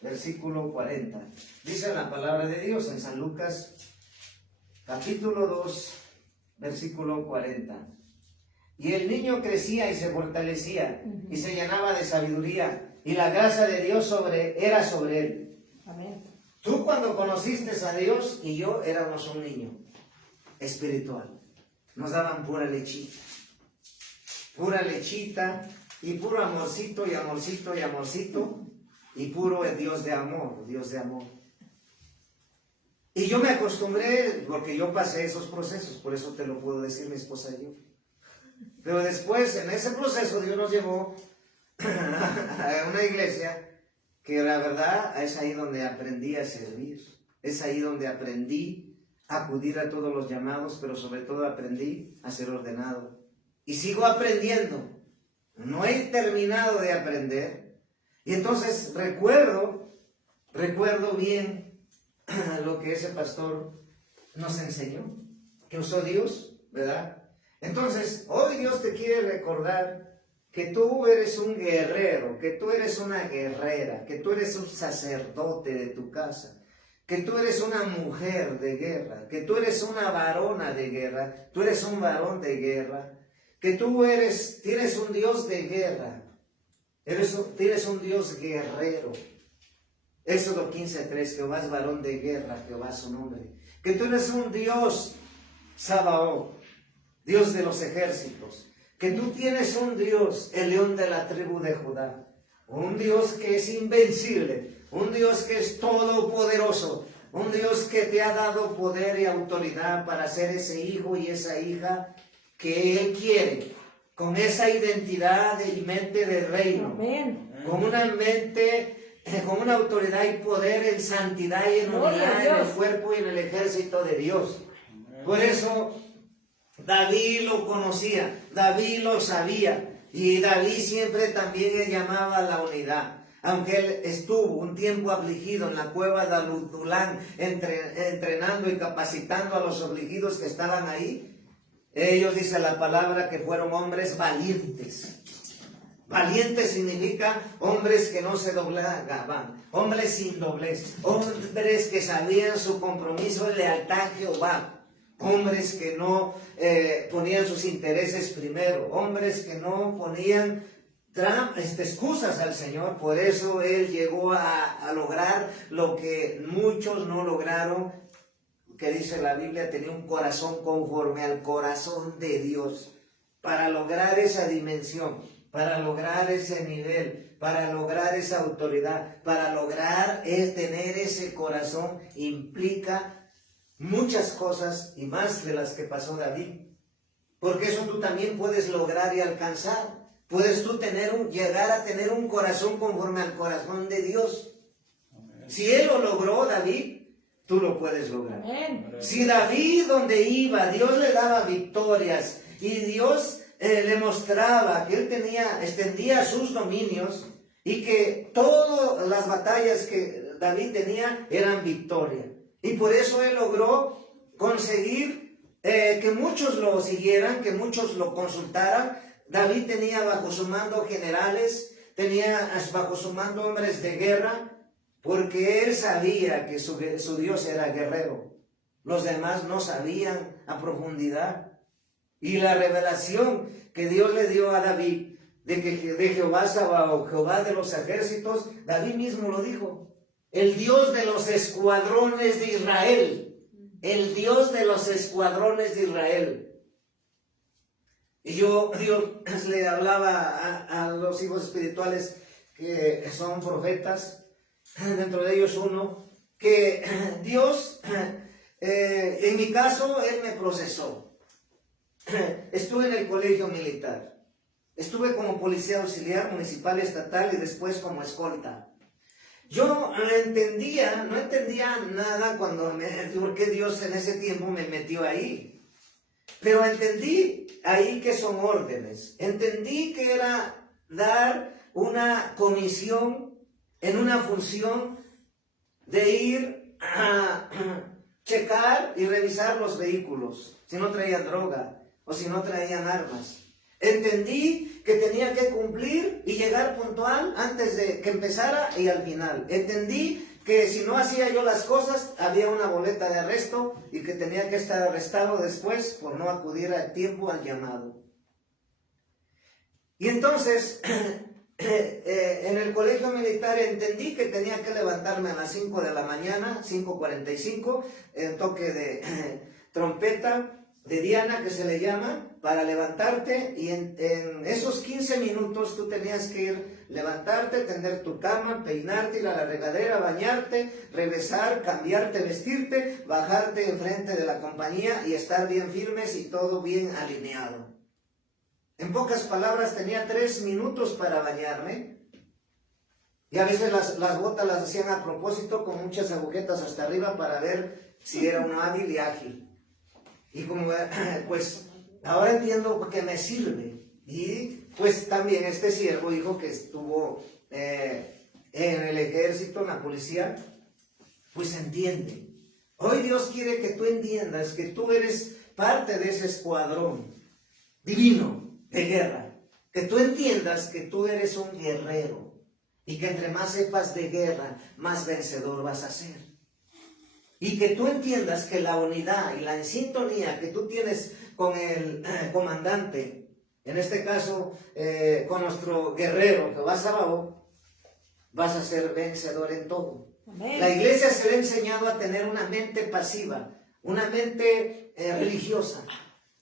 versículo 40. Dice la palabra de Dios en San Lucas capítulo 2, versículo 40. Y el niño crecía y se fortalecía y se llenaba de sabiduría, y la gracia de Dios era sobre él. Amén. Tú cuando conociste a Dios y yo éramos un niño espiritual. Nos daban pura lechita, y puro amorcito y amorcito y amorcito, y puro Dios de amor, Dios de amor. Y yo me acostumbré, porque yo pasé esos procesos, por eso te lo puedo decir mi esposa y yo. Pero después, en ese proceso, Dios nos llevó a una iglesia que la verdad es ahí donde aprendí a servir, es ahí donde aprendí a acudir a todos los llamados, pero sobre todo aprendí a ser ordenado. Y sigo aprendiendo. No he terminado de aprender. Y entonces recuerdo bien lo que ese pastor nos enseñó, que usó Dios, ¿verdad? Entonces, hoy Dios te quiere recordar que tú eres un guerrero, que tú eres una guerrera, que tú eres un sacerdote de tu casa, que tú eres una mujer de guerra, que tú eres una varona de guerra, tú eres un varón de guerra, que tú tienes un Dios de guerra, tienes un Dios guerrero. Éxodo 15:3, Jehová es varón de guerra, Jehová es su nombre. Que tú eres un Dios Sabaoth, Dios de los ejércitos. Que tú tienes un Dios, el león de la tribu de Judá. Un Dios que es invencible, un Dios que es todopoderoso, un Dios que te ha dado poder y autoridad para ser ese hijo y esa hija que Él quiere, con esa identidad y mente de reino. Amén. Con una mente, con una autoridad y poder en santidad y en unidad en el cuerpo y en el ejército de Dios. Por eso David lo conocía, David lo sabía, y David siempre también llamaba a la unidad. Aunque él estuvo un tiempo afligido en la cueva de Adullam, entrenando y capacitando a los afligidos que estaban ahí, ellos, dice la palabra, que fueron hombres valientes. Valiente significa hombres que no se doblegaban, hombres sin doblez, hombres que sabían su compromiso y lealtad a Jehová, hombres que no ponían sus intereses primero, hombres que no ponían excusas al Señor. Por eso él llegó a lograr lo que muchos no lograron, que dice la Biblia, tenía un corazón conforme al corazón de Dios, para lograr esa dimensión, para lograr ese nivel, para lograr esa autoridad, para lograr tener ese corazón, implica muchas cosas y más de las que pasó David. Porque eso tú también puedes lograr y alcanzar. Puedes tú llegar a tener un corazón conforme al corazón de Dios. Si él lo logró, David, tú lo puedes lograr. Si David donde iba, Dios le daba victorias y Dios le mostraba que él extendía sus dominios y que todas las batallas que David tenía eran victoria. Y por eso él logró conseguir que muchos lo siguieran, que muchos lo consultaran. David tenía bajo su mando generales, tenía bajo su mando hombres de guerra, porque él sabía que su Dios era guerrero. Los demás no sabían a profundidad. Y la revelación que Dios le dio a David de Jehová Sabaoth, Jehová de los ejércitos, David mismo lo dijo. El Dios de los escuadrones de Israel. El Dios de los escuadrones de Israel. Y Dios le hablaba a los hijos espirituales que son profetas, dentro de ellos uno, que Dios, en mi caso, él me procesó. Estuve en el colegio militar, estuve como policía auxiliar municipal, estatal y después como escolta. Yo no entendía nada por qué Dios en ese tiempo me metió ahí. Pero entendí ahí que son órdenes. Entendí que era dar una comisión en una función de ir a checar y revisar los vehículos, si no traían droga o si no traían armas. Entendí que tenía que cumplir y llegar puntual antes de que empezara y al final. Entendí que si no hacía yo las cosas, había una boleta de arresto y que tenía que estar arrestado después por no acudir a tiempo al llamado. Y entonces, en el colegio militar entendí que tenía que levantarme a las 5 de la mañana, 5:45, el toque de trompeta de Diana, que se le llama, para levantarte, y en esos 15 minutos tú tenías que ir, levantarte, tender tu cama, peinarte, ir a la regadera, bañarte, regresar, cambiarte, vestirte, bajarte enfrente de la compañía y estar bien firmes y todo bien alineado. En pocas palabras, tenía 3 minutos para bañarme, y a veces las botas las hacían a propósito con muchas agujetas hasta arriba para ver si era uno hábil y ágil. Y como, pues, ahora entiendo que me sirve. Y pues también este siervo dijo que estuvo en el ejército, en la policía, pues entiende. Hoy Dios quiere que tú entiendas que tú eres parte de ese escuadrón divino de guerra. Que tú entiendas que tú eres un guerrero. Y que entre más sepas de guerra, más vencedor vas a ser. Y que tú entiendas que la unidad y la sintonía que tú tienes con el comandante, en este caso con nuestro guerrero Jehová Sabaoth, vas a ser vencedor en todo. Amén. La iglesia se le ha enseñado a tener una mente pasiva, una mente religiosa,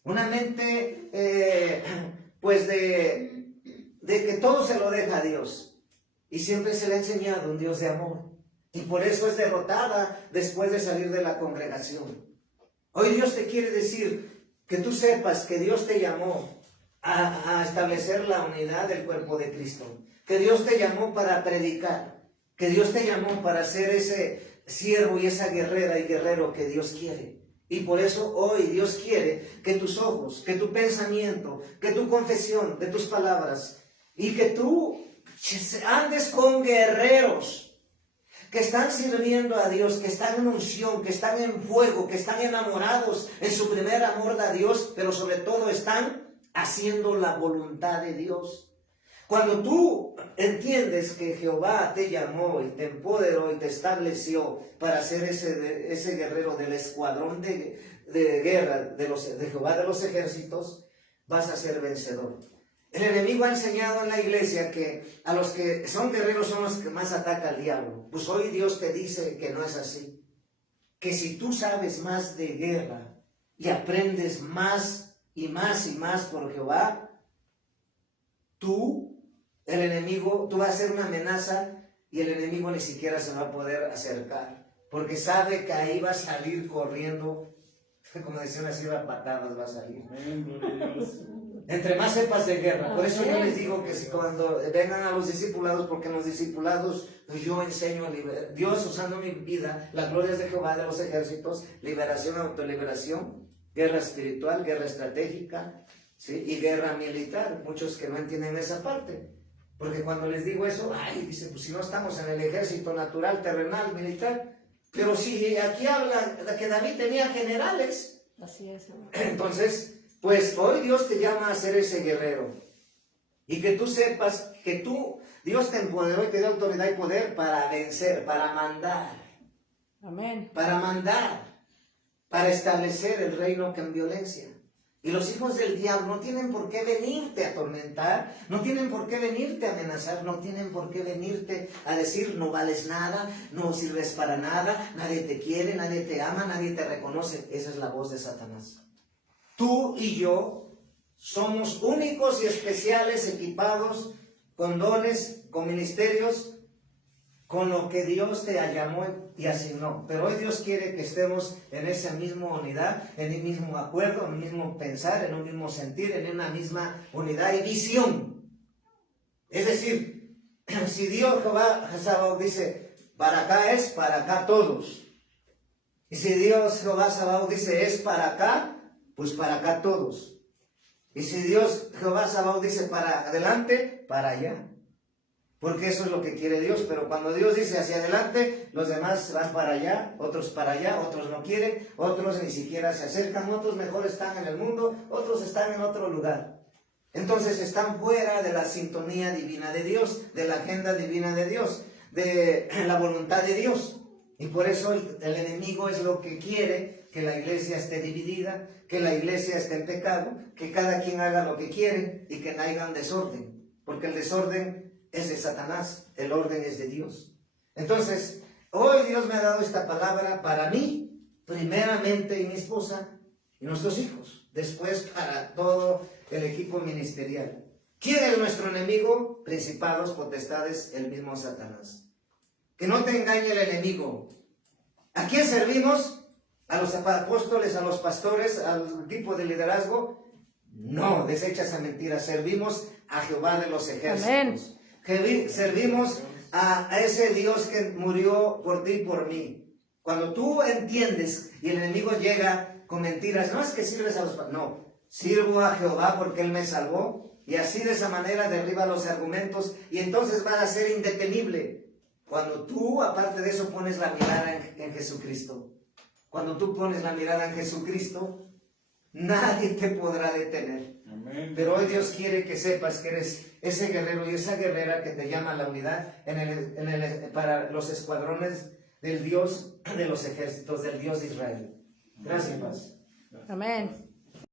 una mente pues de que todo se lo deja a Dios. Y siempre se le ha enseñado un Dios de amor. Y por eso es derrotada después de salir de la congregación. Hoy Dios te quiere decir que tú sepas que Dios te llamó a establecer la unidad del cuerpo de Cristo. Que Dios te llamó para predicar. Que Dios te llamó para ser ese siervo y esa guerrera y guerrero que Dios quiere. Y por eso hoy Dios quiere que tus ojos, que tu pensamiento, que tu confesión de tus palabras y que tú andes con guerreros que están sirviendo a Dios, que están en unción, que están en fuego, que están enamorados en su primer amor a Dios, pero sobre todo están haciendo la voluntad de Dios. Cuando tú entiendes que Jehová te llamó y te empoderó y te estableció para ser ese guerrero del escuadrón de guerra de Jehová de los ejércitos, vas a ser vencedor. El enemigo ha enseñado en la iglesia que a los que son guerreros son los que más ataca al diablo. Pues hoy Dios te dice que no es así. Que si tú sabes más de guerra y aprendes más y más y más por Jehová, el enemigo, tú vas a ser una amenaza y el enemigo ni siquiera se va a poder acercar. Porque sabe que ahí va a salir corriendo, como decían así, a patadas va a salir. Entre más sepas de guerra. Por eso yo les digo que si cuando vengan a los discipulados, porque en los discipulados yo enseño Dios usando mi vida, las glorias de Jehová de los ejércitos, liberación, autoliberación, guerra espiritual, guerra estratégica, ¿sí? Y guerra militar. Muchos que no entienden esa parte. Porque cuando les digo eso, ay, dice, pues si no estamos en el ejército natural, terrenal, militar. Pero si aquí habla que David tenía generales. Así es. Entonces, pues hoy Dios te llama a ser ese guerrero. Y que tú sepas que Dios te empoderó y te dio autoridad y poder para vencer, para mandar. Amén. Para mandar, para establecer el reino que en violencia. Y los hijos del diablo no tienen por qué venirte a atormentar, no tienen por qué venirte a amenazar, no tienen por qué venirte a decir no vales nada, no sirves para nada, nadie te quiere, nadie te ama, nadie te reconoce. Esa es la voz de Satanás. Tú y yo somos únicos y especiales, equipados con dones, con ministerios, con lo que Dios te llamó y asignó. Pero hoy Dios quiere que estemos en esa misma unidad, en el mismo acuerdo, en el mismo pensar, en un mismo sentir, en una misma unidad y visión. Es decir, si Dios Jehová Sabaoth dice, para acá es, para acá todos. Y si Dios Jehová Sabaoth dice, es para acá, pues para acá todos. Y si Dios Jehová Sabaoth dice, para adelante, para allá. Porque eso es lo que quiere Dios, pero cuando Dios dice hacia adelante, los demás van para allá, otros no quieren, otros ni siquiera se acercan, otros mejor están en el mundo, otros están en otro lugar. Entonces están fuera de la sintonía divina de Dios, de la agenda divina de Dios, de la voluntad de Dios. Y por eso el enemigo es lo que quiere, que la iglesia esté dividida, que la iglesia esté en pecado, que cada quien haga lo que quiere y que no haya un desorden, porque el desorden es de Satanás, el orden es de Dios. Entonces, hoy Dios me ha dado esta palabra para mí, primeramente, y mi esposa y nuestros hijos, después para todo el equipo ministerial. ¿Quién es nuestro enemigo? Principados, potestades, el mismo Satanás. Que no te engañe el enemigo. ¿A quién servimos? ¿A los apóstoles, a los pastores, al equipo de liderazgo? No, desecha esa mentira. Servimos a Jehová de los ejércitos. Amén. Servimos a ese Dios que murió por ti y por mí. Cuando tú entiendes y el enemigo llega con mentiras, no es que sirves a los... No, sirvo a Jehová porque Él me salvó. Y así de esa manera derriba los argumentos y entonces va a ser indetenible. Cuando tú, aparte de eso, pones la mirada en Jesucristo. Cuando tú pones la mirada en Jesucristo, nadie te podrá detener. Amén. Pero hoy Dios quiere que sepas que eres ese guerrero y esa guerrera que te llama a la unidad para los escuadrones del Dios de los ejércitos, del Dios de Israel. Gracias, Paz. Amén.